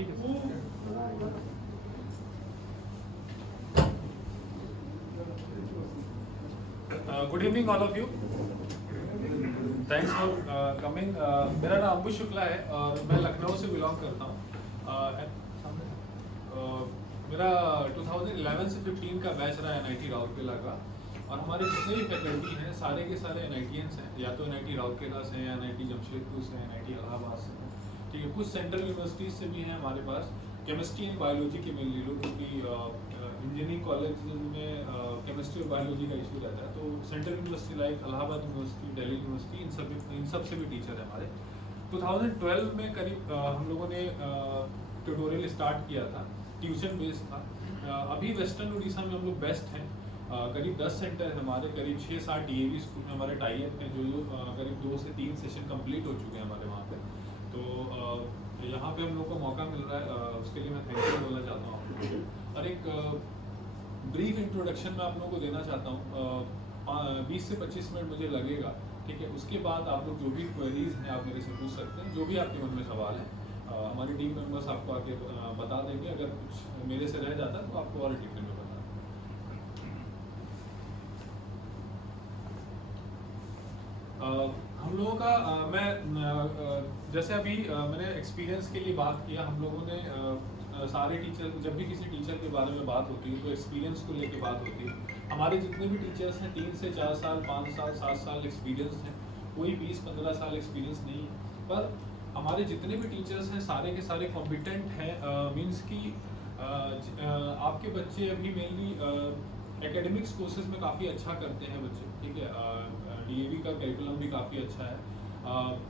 ठीक है। Good evening all of you, thanks for coming. मेरा नाम अंकुश शुक्ला है और मैं लखनऊ से बिलोंग करता हूँ। मेरा 2011 से 15 का बैच रहा है NIT राउरकेला का, और हमारे जितने भी फैकल्टी हैं सारे के सारे NITians हैं, या तो NIT राउरकेला से हैं, NIT जमशेदपुर से हैं, NIT इलाहाबाद से हैं, ठीक है। कुछ सेंट्रल यूनिवर्सिटीज़ से भी हैं हमारे पास। केमिस्ट्री एंड बायोलॉजी के मेनली लोग, क्योंकि इंजीनियरिंग कॉलेज में केमिस्ट्री और बायोलॉजी का इशू रहता है, तो central university like Allahabad university, Delhi university, इन सब से भी टीचर है हमारे। 2012 में करीब हम लोगों ने ट्यूटोरियल स्टार्ट किया था, ट्यूशन बेस्ड था। अभी वेस्टर्न उड़ीसा में हम लोग बेस्ट हैं। करीब 10 सेंटर है हमारे, करीब 6-7 DAV स्कूल में हमारे टाई-अप हैं, जो करीब 2 से 3 सेशन कंप्लीट हो चुके हैं हमारे वहाँ पे। तो यहाँ पे हम लोग को मौका मिल रहा है, उसके लिए मैं थैंक यू बोलना चाहता हूँ आपको। और एक ब्रीफ इंट्रोडक्शन मैं आप लोगों को देना चाहता हूँ। 20 से 25 मिनट मुझे लगेगा, ठीक है। उसके बाद आप लोग जो भी क्वेरीज हैं आप मेरे से पूछ सकते हैं, जो भी आपके मन में सवाल है हमारी टीम मेंबर्स आपको आके बता देंगे। अगर कुछ मेरे से रह जाता है तो आपको और डिटेल में बता हम लोगों का जैसे अभी मैंने एक्सपीरियंस के लिए बात किया। हम लोगों ने सारे टीचर, जब भी किसी टीचर के बारे में बात होती है तो एक्सपीरियंस को लेके बात होती है। हमारे जितने भी टीचर्स हैं 3 से 4 साल, 5 साल, 7 साल एक्सपीरियंस हैं, कोई 20-15 साल एक्सपीरियंस नहीं है। पर हमारे जितने भी टीचर्स हैं सारे के सारे कॉम्पिटेंट हैं। मीन्स कि आपके बच्चे अभी मेनली एकेडमिक्स कोर्सेज में काफ़ी अच्छा करते हैं बच्चे, ठीक है। DAV का करिकुलम भी काफ़ी अच्छा है,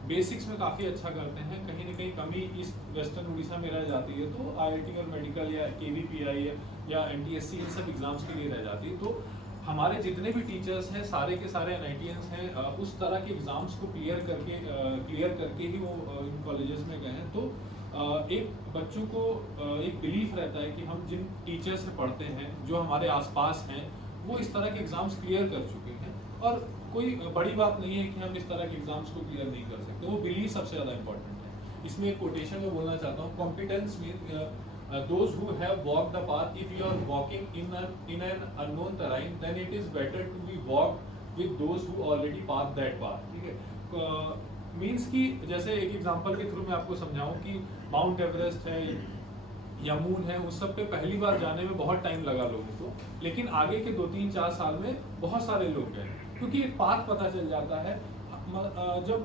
बेसिक्स में काफ़ी अच्छा करते हैं। कहीं ना कहीं कमी इस वेस्टर्न उड़ीसा में रह जाती है तो IIT और मेडिकल या KVPI या NTSC इन सब एग्ज़ाम्स के लिए रह जाती है। तो हमारे जितने भी टीचर्स हैं सारे के सारे NITians हैं, उस तरह के एग्ज़ाम्स को क्लियर करके ही वो इन कॉलेजेस में गए हैं। तो एक बच्चों को एक बिलीफ रहता है कि हम जिन टीचर से पढ़ते हैं, जो हमारे आसपास हैं, वो इस तरह के एग्ज़ाम्स क्लियर कर चुके हैं, और कोई बड़ी बात नहीं है कि हम इस तरह के एग्ज़ाम्स को क्लियर नहीं कर सकते। वो बिलीफ सबसे ज़्यादा इंपॉर्टेंट है। इसमें एक कोटेशन में बोलना चाहता हूँ, competence mean those who have walked the path. If you are walking in an unknown terrain, then it is better to be walked with those who already passed that path, ठीक है। Means कि जैसे एक example के through मैं आपको समझाऊं कि माउंट एवरेस्ट है या मून है, उस सब पे पहली बार जाने में बहुत टाइम लगा लोगों को, लेकिन आगे के 2-3-4 साल में बहुत सारे लोग गए, क्योंकि एक पाथ पता चल जाता है। जब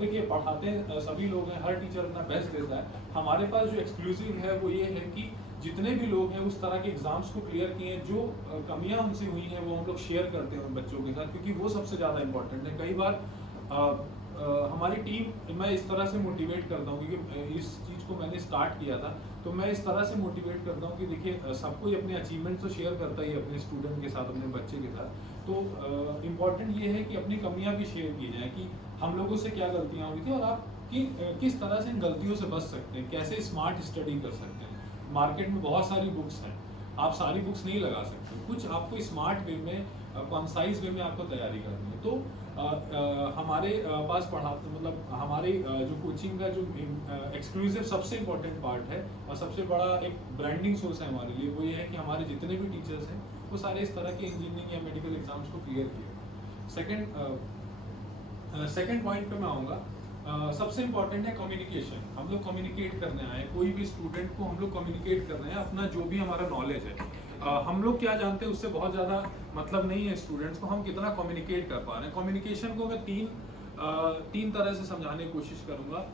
देखिए पढ़ाते हैं सभी लोग हैं, हर टीचर अपना बेस्ट देता है। हमारे पास जो एक्सक्लूसिव है वो ये है कि जितने भी लोग हैं उस तरह के एग्जाम्स को क्लियर किए हैं, जो कमियां उनसे हुई हैं वो हम लोग शेयर करते हैं उन बच्चों के साथ, क्योंकि वो सबसे ज़्यादा इंपॉर्टेंट है। कई बार हमारी टीम, मैं इस तरह से मोटिवेट करता हूँ, क्योंकि इस चीज़ को मैंने स्टार्ट किया था, तो मैं इस तरह से मोटिवेट करता हूँ कि देखिए सब कोई अपने अचीवमेंट तो शेयर करता ही अपने स्टूडेंट के साथ, अपने बच्चे के साथ। तो इम्पॉर्टेंट ये है कि अपनी कमियां भी शेयर की जाए, कि हम लोगों से क्या गलतियाँ हुई थी और आप किस तरह से इन गलतियों से बच सकते हैं, कैसे स्मार्ट स्टडी कर सकते हैं। मार्केट में बहुत सारी बुक्स हैं, आप सारी बुक्स नहीं लगा सकते, कुछ आपको स्मार्ट वे में, कंसाइज वे में आपको तैयारी करनी है। तो हमारे पास पढ़ाते, मतलब हमारे जो कोचिंग का जो एक्सक्लूसिव सबसे इम्पोर्टेंट पार्ट है और सबसे बड़ा एक ब्रांडिंग सोर्स है हमारे लिए, वो ये है कि हमारे जितने भी टीचर्स हैं वो सारे इस तरह के इंजीनियरिंग या मेडिकल एग्जाम्स को क्लियर किए। सेकेंड पॉइंट पे मैं आऊँगा। सबसे इम्पॉर्टेंट है कम्युनिकेशन। हम लोग कम्युनिकेट करने आए, कोई भी स्टूडेंट को हम लोग कम्युनिकेट कर रहे हैं, अपना जो भी हमारा नॉलेज है, हम लोग क्या जानते हैं उससे बहुत ज़्यादा मतलब नहीं है स्टूडेंट्स को, हम कितना कम्युनिकेट कर पा रहे हैं। कम्युनिकेशन को मैं तीन तरह से समझाने की कोशिश करूँगा।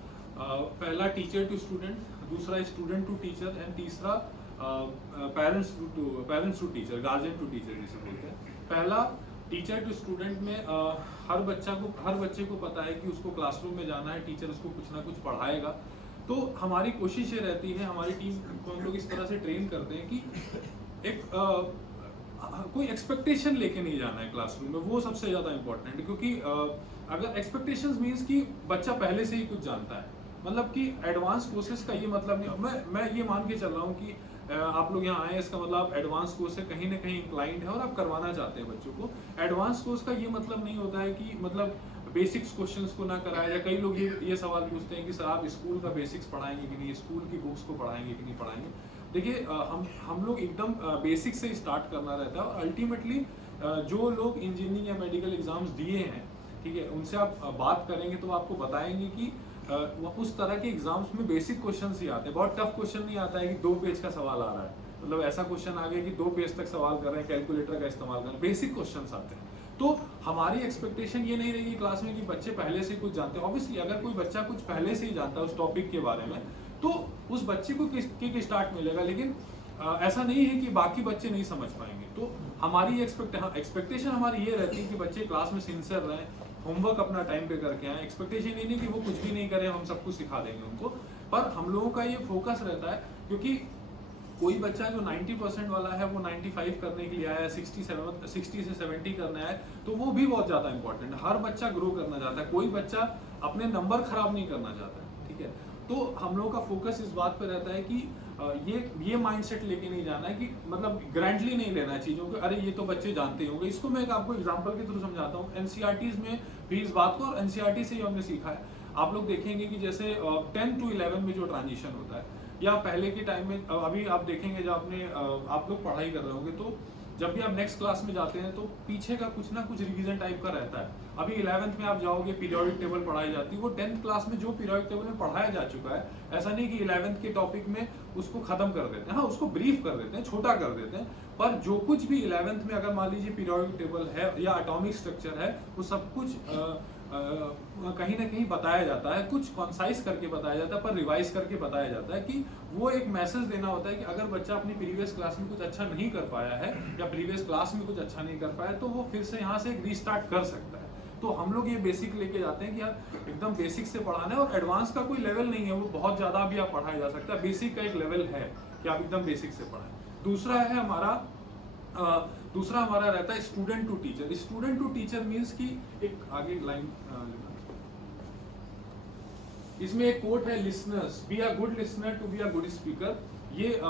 पहला टीचर टू स्टूडेंट, दूसरा स्टूडेंट टू टीचर, एंड तीसरा parents to teacher, guardian to teacher जिसे बोलते हैं। पहला टीचर टू स्टूडेंट में हर बच्चे को पता है कि उसको क्लासरूम में जाना है, टीचर उसको कुछ ना कुछ पढ़ाएगा। तो हमारी कोशिश ये रहती है, हमारी टीम को हम लोग इस तरह से ट्रेन करते हैं कि एक कोई एक्सपेक्टेशन लेके नहीं जाना है क्लासरूम में, वो सबसे ज़्यादा इम्पोर्टेंट है। क्योंकि अगर एक्सपेक्टेशंस मीन्स कि बच्चा पहले से ही कुछ जानता है, मतलब कि एडवांस कोर्सेज का ये मतलब नहीं। मैं ये मान के चल रहा हूँ कि आप लोग यहाँ आए, इसका मतलब आप एडवांस कोर्स से कहीं ना कहीं इंक्लाइंड है और आप करवाना चाहते हैं बच्चों को। एडवांस कोर्स का ये मतलब नहीं होता है कि मतलब बेसिक्स क्वेश्चंस को ना कराया जाए। कई लोग ये सवाल पूछते हैं कि सर आप स्कूल का बेसिक्स पढ़ाएंगे कि नहीं, स्कूल की बुक्स को पढ़ाएंगे कि नहीं पढ़ाएंगे। देखिए हम लोग एकदम बेसिक से स्टार्ट करना रहता है, और अल्टीमेटली जो लोग इंजीनियरिंग या मेडिकल एग्जाम्स दिए हैं, ठीक है, उनसे आप बात करेंगे तो वो आपको बताएंगे कि उस तरह के एग्जाम्स में बेसिक क्वेश्चन ही आते हैं। बहुत टफ क्वेश्चन नहीं आता है कि 2 पेज का सवाल आ रहा है, मतलब ऐसा क्वेश्चन आ गया कि 2 पेज तक सवाल कर रहे हैं, कैलकुलेटर का इस्तेमाल कर रहे हैं, बेसिक क्वेश्चंस आते हैं। तो हमारी एक्सपेक्टेशन ये नहीं रहेगी क्लास में कि बच्चे पहले से कुछ जानते हैं। ऑब्वियसली अगर कोई बच्चा कुछ पहले से ही जानता है उस टॉपिक के बारे में, तो उस बच्चे को किक स्टार्ट मिलेगा, लेकिन ऐसा नहीं है कि बाकी बच्चे नहीं समझ पाएंगे। तो हमारी एक्सपेक्टेशन हमारी ये रहती है कि बच्चे क्लास में सिंसियर रहें, होमवर्क अपना टाइम पे करके आए। एक्सपेक्टेशन ये नहीं कि वो कुछ भी नहीं करें, हम सब कुछ सिखा देंगे उनको, पर हम लोगों का ये फोकस रहता है, क्योंकि कोई बच्चा जो 90% वाला है वो 95 करने के लिए आया है, 60 से 70 करना है, तो वो भी बहुत ज़्यादा इंपॉर्टेंट है। हर बच्चा ग्रो करना चाहता है, कोई बच्चा अपने नंबर खराब नहीं करना चाहता है, ठीक है। तो हम लोगों का फोकस इस बात पर रहता है कि ये माइंडसेट लेके नहीं जाना है कि मतलब ग्रैंडली नहीं लेना है चीज़ों को, अरे ये तो बच्चे जानते ही होंगे। इसको मैं एक आपको एग्जांपल के थ्रू समझाता हूँ। एनसीईआरटीज़ में भी इस बात को, और एनसीईआरटी से ही हमने सीखा है। आप लोग देखेंगे कि जैसे 10 to 11 में जो ट्रांजिशन होता है, या पहले के टाइम में, अभी आप देखेंगे जब आप लोग पढ़ाई कर रहे होंगे, तो जब भी आप नेक्स्ट क्लास में जाते हैं तो पीछे का कुछ ना कुछ रिवीजन टाइप का रहता है। अभी 11th में आप जाओगे, पीरियोडिक टेबल पढ़ाई जाती है, वो 10th क्लास में जो पीरियोडिक टेबल में पढ़ाया जा चुका है, ऐसा नहीं कि 11th के टॉपिक में उसको खत्म कर देते हैं। हाँ, उसको ब्रीफ कर देते हैं, छोटा कर देते हैं, पर जो कुछ भी 11th में अगर मान लीजिए पीरियोडिक टेबल है या एटॉमिक स्ट्रक्चर है, वो सब कुछ कहीं ना कहीं बताया जाता है, कुछ कॉन्साइज करके बताया जाता है, पर रिवाइज करके बताया जाता है कि वो एक मैसेज देना होता है कि अगर बच्चा अपनी प्रीवियस क्लास में कुछ अच्छा नहीं कर पाया है, या प्रीवियस क्लास में कुछ अच्छा नहीं कर पाया, तो वो फिर से यहाँ से एक रीस्टार्ट कर सकता है। तो हम लोग ये बेसिक लेके जाते हैं कि यार एकदम बेसिक से पढ़ाना है, और एडवांस का कोई लेवल नहीं है, वो बहुत ज़्यादा भी आप पढ़ाया जा सकता है। बेसिक का एक लेवल है कि आप एकदम बेसिक से पढ़ाएं। दूसरा हमारा रहता है student to teacher. Student to teacher means कि एक आगे लाइन, इसमें एक कोट है, listeners be a good listener to be a good speaker. ये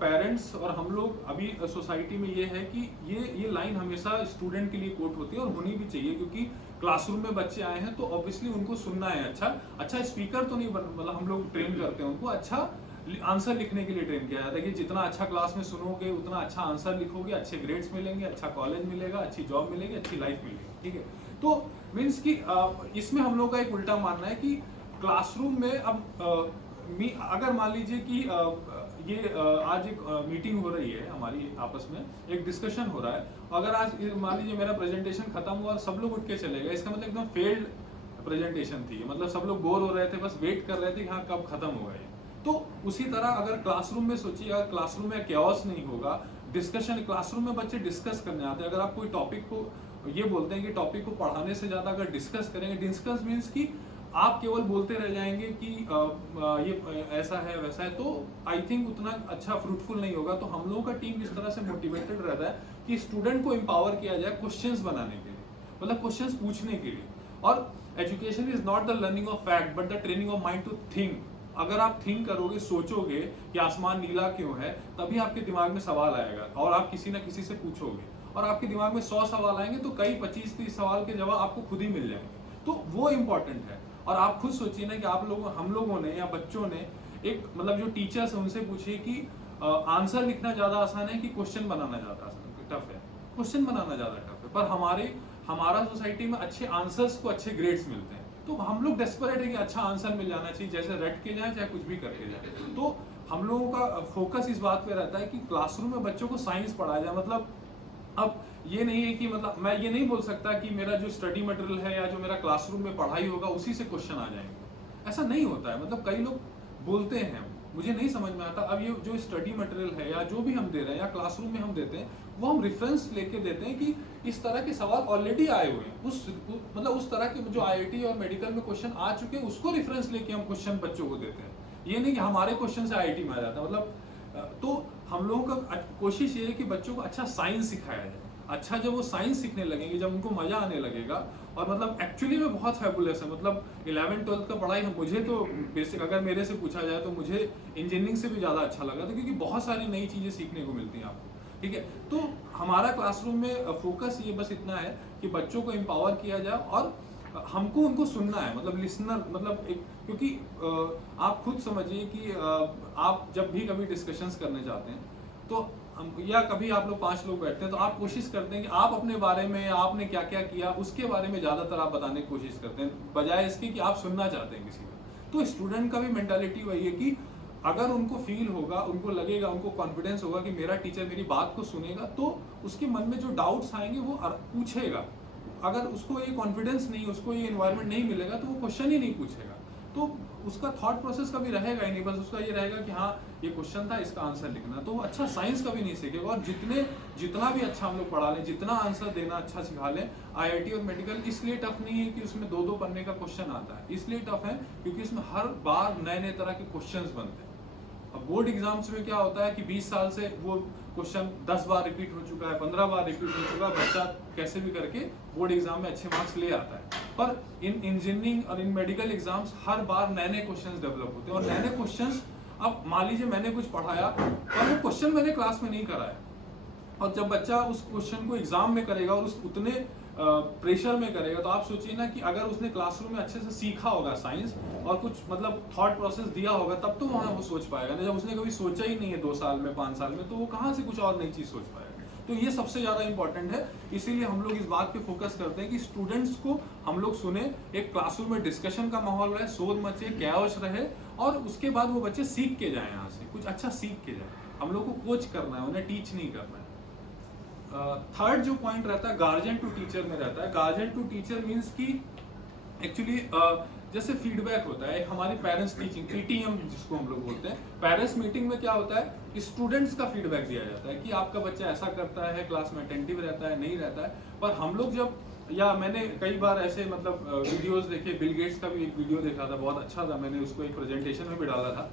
पेरेंट्स और हम लोग अभी सोसाइटी में ये है कि ये लाइन हमेशा स्टूडेंट के लिए कोट होती है, और होनी भी चाहिए, क्योंकि क्लासरूम में बच्चे आए हैं तो ऑब्वियसली उनको सुनना है। अच्छा स्पीकर तो नहीं, मतलब हम लोग ट्रेन करते हैं उनको, अच्छा आंसर लिखने के लिए ट्रेन किया जाता है कि जितना अच्छा क्लास में सुनोगे, उतना अच्छा आंसर लिखोगे, अच्छे ग्रेड्स मिलेंगे, अच्छा कॉलेज मिलेगा, अच्छी जॉब मिलेगी, अच्छी लाइफ मिलेगी, ठीक है। तो मीन्स कि इसमें हम लोग का एक उल्टा मानना है कि क्लासरूम में अब अगर मान लीजिए कि आज एक मीटिंग हो रही है हमारी आपस में, एक डिस्कशन हो रहा है, अगर आज मान लीजिए मेरा प्रेजेंटेशन खत्म हुआ और सब लोग उठ के चले गए, इसका मतलब एकदम फेल्ड प्रेजेंटेशन थी, मतलब सब लोग बोर हो रहे थे, बस वेट कर रहे थे कि हाँ कब खत्म होगा ये। तो उसी तरह अगर क्लासरूम में सोचिए, अगर क्लासरूम में कैओस नहीं होगा, डिस्कशन, क्लासरूम में बच्चे डिस्कस करने आते हैं। अगर आप कोई टॉपिक को, ये बोलते हैं कि टॉपिक को पढ़ाने से ज़्यादा अगर डिस्कस करेंगे, डिस्कस मीन्स कि आप केवल बोलते रह जाएंगे कि ये ऐसा है वैसा है, तो आई थिंक उतना अच्छा फ्रूटफुल नहीं होगा। तो हम लोगों का टीम इस तरह से मोटिवेटेड रहता है कि स्टूडेंट को एम्पावर किया जाए क्वेश्चंस बनाने के लिए, मतलब क्वेश्चंस पूछने के लिए। और education is not the learning of fact but the training of mind to think. अगर आप थिंक करोगे, सोचोगे कि आसमान नीला क्यों है, तभी आपके दिमाग में सवाल आएगा, और आप किसी ना किसी से पूछोगे, और आपके दिमाग में 100 सवाल आएंगे तो कई 25-30 सवाल के जवाब आपको खुद ही मिल जाएंगे। तो वो इम्पोर्टेंट है। और आप खुद सोचिए ना कि हम लोगों ने या बच्चों ने एक, मतलब जो टीचर्स है उनसे पूछिए कि आंसर लिखना ज़्यादा आसान है कि क्वेश्चन बनाना ज़्यादा टफ है। क्वेश्चन बनाना ज़्यादा टफ है, पर हमारा सोसाइटी में अच्छे आंसर्स को अच्छे ग्रेड्स मिलते हैं। तो हम लोग डेस्परेट है कि अच्छा आंसर मिल जाना चाहिए, जैसे रट के जाए चाहे कुछ भी करके जाए। तो हम लोगों का फोकस इस बात पे रहता है कि क्लासरूम में बच्चों को साइंस पढ़ाया जाए। मतलब अब ये नहीं है कि, मतलब मैं ये नहीं बोल सकता कि मेरा जो स्टडी मटेरियल है या जो मेरा क्लासरूम में पढ़ाई होगा उसी से क्वेश्चन आ जाएंगे, ऐसा नहीं होता है। मतलब कई लोग बोलते हैं, मुझे नहीं समझ में आता। अब ये जो स्टडी मटेरियल है या जो भी हम दे रहे हैं या क्लासरूम में हम देते हैं, वो हम रेफरेंस लेके देते हैं कि इस तरह के सवाल ऑलरेडी आए हुए हैं, मतलब उस तरह के जो आईआईटी और मेडिकल में क्वेश्चन आ चुके हैं, उसको रेफरेंस लेके हम क्वेश्चन बच्चों को देते हैं। ये नहीं कि हमारे क्वेश्चन से आईआईटी में आ जाता है। मतलब तो हम लोगों का कोशिश ये है कि बच्चों को अच्छा साइंस सिखाया जाए। अच्छा, जब वो साइंस सीखने लगेंगे, जब उनको मजा आने लगेगा, और मतलब एक्चुअली में बहुत फैबुलस है। मतलब 11th-12th का पढ़ाई है, मुझे तो बेसिक अगर मेरे से पूछा जाए तो मुझे इंजीनियरिंग से भी ज़्यादा अच्छा लगा था, क्योंकि बहुत सारी नई चीज़ें सीखने को मिलती हैं आपको, ठीक है। तो हमारा क्लासरूम में फोकस ये बस इतना है कि बच्चों को एम्पावर किया जाए, और हमको उनको सुनना है, मतलब लिसनर, मतलब एक, क्योंकि आप खुद समझिए कि आप जब भी कभी डिस्कशंस करने जाते हैं तो या कभी आप लोग 5 लोग बैठते हैं तो आप कोशिश करते हैं कि आप अपने बारे में, आपने क्या क्या किया उसके बारे में ज़्यादातर आप बताने की कोशिश करते हैं, बजाय इसके कि आप सुनना चाहते हैं किसी का। तो स्टूडेंट का भी मेंटालिटी वही है कि अगर उनको फील होगा, उनको लगेगा, उनको कॉन्फिडेंस होगा कि मेरा टीचर मेरी बात को सुनेगा, तो उसके मन में जो डाउट्स आएंगे वो पूछेगा। अगर उसको ये कॉन्फिडेंस नहीं, उसको ये एनवायरनमेंट नहीं मिलेगा तो वो क्वेश्चन ही नहीं पूछेगा, तो उसका थॉट प्रोसेस कभी रहेगा ही नहीं, बस उसका ये रहेगा कि हाँ ये क्वेश्चन था, इसका आंसर लिखना। तो वो अच्छा साइंस कभी नहीं सीखेगा। और जितना भी अच्छा हम लोग पढ़ा लें, जितना आंसर देना अच्छा सिखा लें, आईआईटी और मेडिकल इसलिए टफ नहीं है कि उसमें 2-2 पन्ने का क्वेश्चन आता है, इसलिए टफ है क्योंकि इसमें हर बार नए नए तरह के क्वेश्चन बनते हैं। अब बोर्ड एग्जाम्स में क्या होता है कि 20 साल से वो क्वेश्चन 10 बार रिपीट हो चुका है, 15 बार रिपीट हो चुका है, बच्चा कैसे भी करके बोर्ड एग्जाम में अच्छे मार्क्स ले आता है। पर इन इंजीनियरिंग और इन मेडिकल एग्जाम्स हर बार नए नए क्वेश्चंस डेवलप होते हैं, और नए नए क्वेश्चंस, अब मान लीजिए मैंने कुछ पढ़ाया और वो क्वेश्चन मैंने क्लास में नहीं कराया, और जब बच्चा उस क्वेश्चन को एग्जाम में करेगा और उस उतने प्रेशर में करेगा, तो आप सोचिए ना कि अगर उसने क्लासरूम में अच्छे से सीखा होगा साइंस और कुछ मतलब थॉट प्रोसेस दिया होगा, तब तो वहाँ वो सोच पाएगा ना। जब उसने कभी सोचा ही नहीं है 2 साल में, 5 साल में, तो वो कहाँ से कुछ और नई चीज़ सोच पाएगा। तो ये सबसे ज़्यादा इंपॉर्टेंट है, इसीलिए हम लोग इस बात पे फोकस करते हैं कि स्टूडेंट्स को हम लोग सुने, एक क्लासरूम में डिस्कशन का माहौल रहे, शोध मचे, कैओस रहे, और उसके बाद वो बच्चे सीख के जाएं, यहाँ से कुछ अच्छा सीख के जाएं। हम लोग को कोच करना है, उन्हें टीच नहीं करना है। थर्ड जो पॉइंट रहता है गार्जियन टू टीचर में रहता है। गार्जियन टू टीचर मीन्स कि एक्चुअली जैसे फीडबैक होता है, हमारी पेरेंट्स टीचिंग, पीटीएम जिसको हम लोग बोलते हैं, पेरेंट्स मीटिंग में क्या होता है, स्टूडेंट्स का फीडबैक दिया जाता है कि आपका बच्चा ऐसा करता है, क्लास में अटेंटिव रहता है, नहीं रहता है। पर हम लोग जब, या मैंने कई बार ऐसे मतलब वीडियोस देखे, बिल गेट्स का भी एक वीडियो देखा था, बहुत अच्छा था, मैंने उसको एक प्रेजेंटेशन में भी डाला था।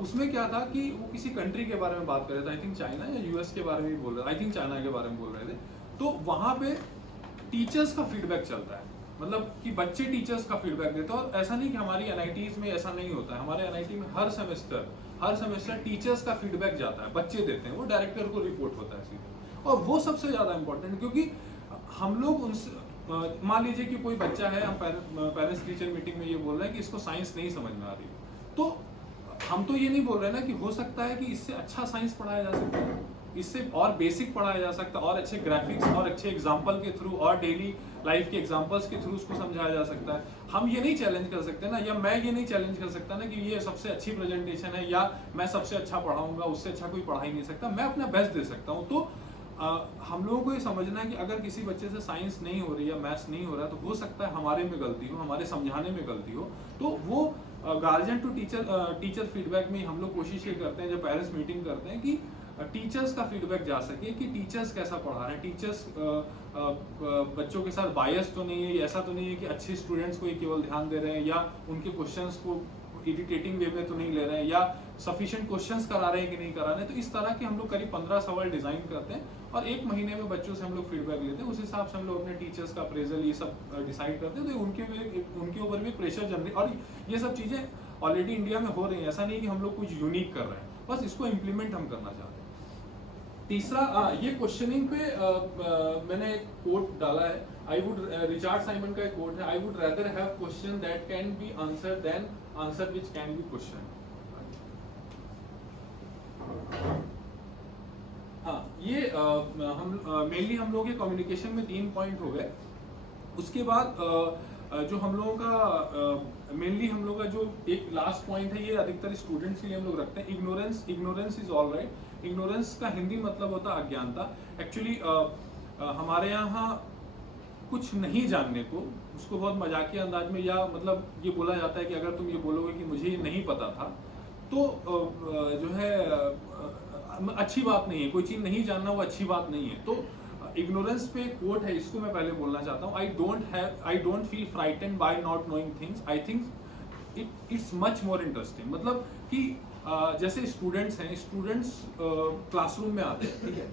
उसमें क्या था कि वो किसी कंट्री के बारे में बात कर रहे थे, आई थिंक चाइना या यूएस के बारे में ही बोल रहे थे, आई थिंक चाइना के बारे में बोल रहे थे। तो वहाँ पे टीचर्स का फीडबैक चलता है, मतलब कि बच्चे टीचर्स का फीडबैक देते हैं। और ऐसा नहीं कि हमारी एनआईटीज में ऐसा नहीं होता है, हमारे एनआईटी में हर सेमेस्टर टीचर्स का फीडबैक जाता है, बच्चे देते हैं, वो डायरेक्टर को रिपोर्ट होता है सीधे। और वो सबसे ज़्यादा इंपॉर्टेंट, क्योंकि हम लोग उनसे, मान लीजिए कि कोई बच्चा है, हम पेरेंट्स टीचर मीटिंग में ये बोल रहे हैं कि इसको साइंस नहीं समझ में आ रही, तो हम तो ये नहीं बोल रहे ना कि हो सकता है कि इससे अच्छा साइंस पढ़ाया जा सकता है, इससे और बेसिक पढ़ाया जा सकता है, और अच्छे ग्राफिक्स और अच्छे एग्जाम्पल के थ्रू और डेली लाइफ के एग्जाम्पल्स के थ्रू उसको समझाया जा सकता है। हम ये नहीं चैलेंज कर सकते ना, या मैं ये नहीं चैलेंज कर सकता ना कि ये सबसे अच्छी प्रेजेंटेशन है, या मैं सबसे अच्छा पढ़ाऊंगा, उससे अच्छा कोई पढ़ा ही नहीं सकता। मैं अपना बेस्ट दे सकता हूँ। तो हम लोगों को ये समझना है कि अगर किसी बच्चे से साइंस नहीं हो रही या मैथ्स नहीं हो रहा, तो हो सकता है हमारे में गलती हो, हमारे समझाने में गलती हो। तो वो गार्जियन टू टीचर फीडबैक में हम लोग कोशिश ये करते हैं, जब पेरेंट्स मीटिंग करते हैं, कि टीचर्स का फीडबैक जा सके कि टीचर्स कैसा पढ़ा रहे हैं, टीचर्स बच्चों के साथ बायस तो नहीं है, ऐसा तो नहीं है कि अच्छे स्टूडेंट्स को ही केवल ध्यान दे रहे हैं, या उनके क्वेश्चंस को इरिटेटिंग वे में तो नहीं ले रहे हैं, या सफिशिएंट क्वेश्चंस करा रहे हैं कि नहीं करा रहे हैं। तो इस तरह के हम लोग करीब 15 सवाल डिजाइन करते हैं, और 1 महीने में बच्चों से हम लोग फीडबैक लेते हैं। उस हिसाब से हम लोग अपने टीचर्स का अप्रेजल ये सब डिसाइड करते हैं। तो उनके ऊपर भी प्रेशर जनरेट, और ये सब चीज़ें ऑलरेडी इंडिया में हो रही हैं, ऐसा नहीं कि हम लोग कुछ यूनिक कर रहे हैं, बस इसको इम्प्लीमेंट हम करना चाहते हैं। तीसरा, ये क्वेश्चनिंग पे मैंने एक कोट डाला है, आई वुड, रिचर्ड साइमन का एक कोट है, I would rather have question that can be answer then answer which can be question. हाँ, ये हम मेनली हम लोग के कम्युनिकेशन में 3 पॉइंट हो गए। उसके बाद जो हम लोगों का मेनली हम लोग का जो एक लास्ट पॉइंट है, ये अधिकतर स्टूडेंट्स के लिए हम लोग रखते हैं, ignorance is all right. Ignorance का हिंदी मतलब होता है अज्ञानता। एक्चुअली हमारे यहाँ कुछ नहीं जानने को, उसको बहुत मजाकिया अंदाज में, या मतलब ये बोला जाता है कि अगर तुम ये बोलोगे कि मुझे ये नहीं पता था, तो जो है अच्छी बात नहीं है। कोई चीज़ नहीं जानना वो अच्छी बात नहीं है। तो इग्नोरेंस पे कोट है, इसको मैं पहले बोलना चाहता हूँ, I don't feel frightened by not knowing things, I think it's much more interesting. मतलब कि जैसे स्टूडेंट्स हैं, स्टूडेंट्स क्लासरूम में आते हैं, ठीक है,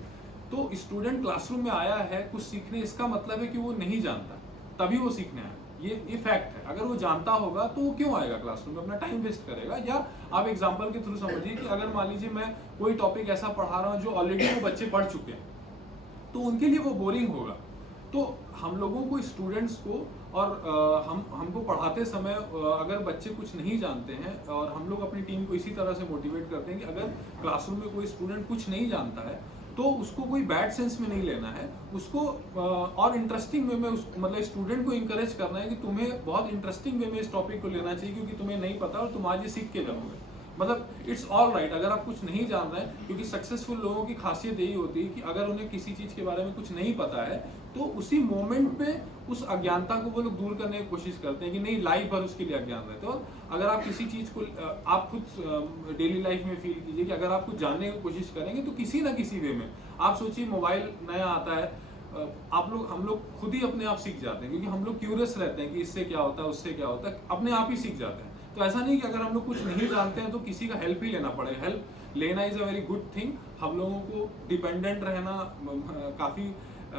तो स्टूडेंट क्लासरूम में आया है कुछ सीखने, इसका मतलब है कि वो नहीं जानता, तभी वो सीखने आया। ये फैक्ट है। अगर वो जानता होगा तो वो क्यों आएगा क्लासरूम में, अपना टाइम वेस्ट करेगा। या आप एग्जांपल के थ्रू समझिए कि अगर मान लीजिए मैं कोई टॉपिक ऐसा पढ़ा रहा हूँ जो ऑलरेडी वो बच्चे पढ़ चुके हैं, तो उनके लिए वो बोरिंग होगा। तो हम लोगों को स्टूडेंट्स को और हमको पढ़ाते समय अगर बच्चे कुछ नहीं जानते हैं और हम लोग अपनी टीम को इसी तरह से मोटिवेट करते हैं कि अगर क्लासरूम में कोई स्टूडेंट कुछ नहीं जानता है तो उसको कोई बैड सेंस में नहीं लेना है, उसको और इंटरेस्टिंग वे में मतलब स्टूडेंट को इंकरेज करना है कि तुम्हें बहुत इंटरेस्टिंग वे में इस टॉपिक को लेना चाहिए क्योंकि तुम्हें नहीं पता और तुम आज ये सीख के जाओगे। मतलब इट्स ऑल राइट अगर आप कुछ नहीं जान रहे हैं, क्योंकि सक्सेसफुल लोगों की खासियत यही होती है कि अगर उन्हें किसी चीज़ के बारे में कुछ नहीं पता है तो उसी मोमेंट पे उस अज्ञानता को वो लोग दूर करने की कोशिश करते हैं कि नहीं लाइफ भर उसके लिए अज्ञान रहते। और अगर आप किसी चीज़ को आप खुद डेली लाइफ में फील कीजिए कि अगर आप कुछ जानने की कोशिश करेंगे तो किसी ना किसी वे में, आप सोचिए मोबाइल नया आता है, हम लोग खुद ही अपने आप सीख जाते हैं क्योंकि हम लोग क्यूरियस रहते हैं कि इससे क्या होता है उससे क्या होता है, अपने आप ही सीख जाते हैं। तो ऐसा नहीं कि अगर हम लोग कुछ नहीं जानते हैं तो किसी का हेल्प ही लेना पड़ेगा। हेल्प लेना is a very good thing. हम लोगों को डिपेंडेंट रहना काफ़ी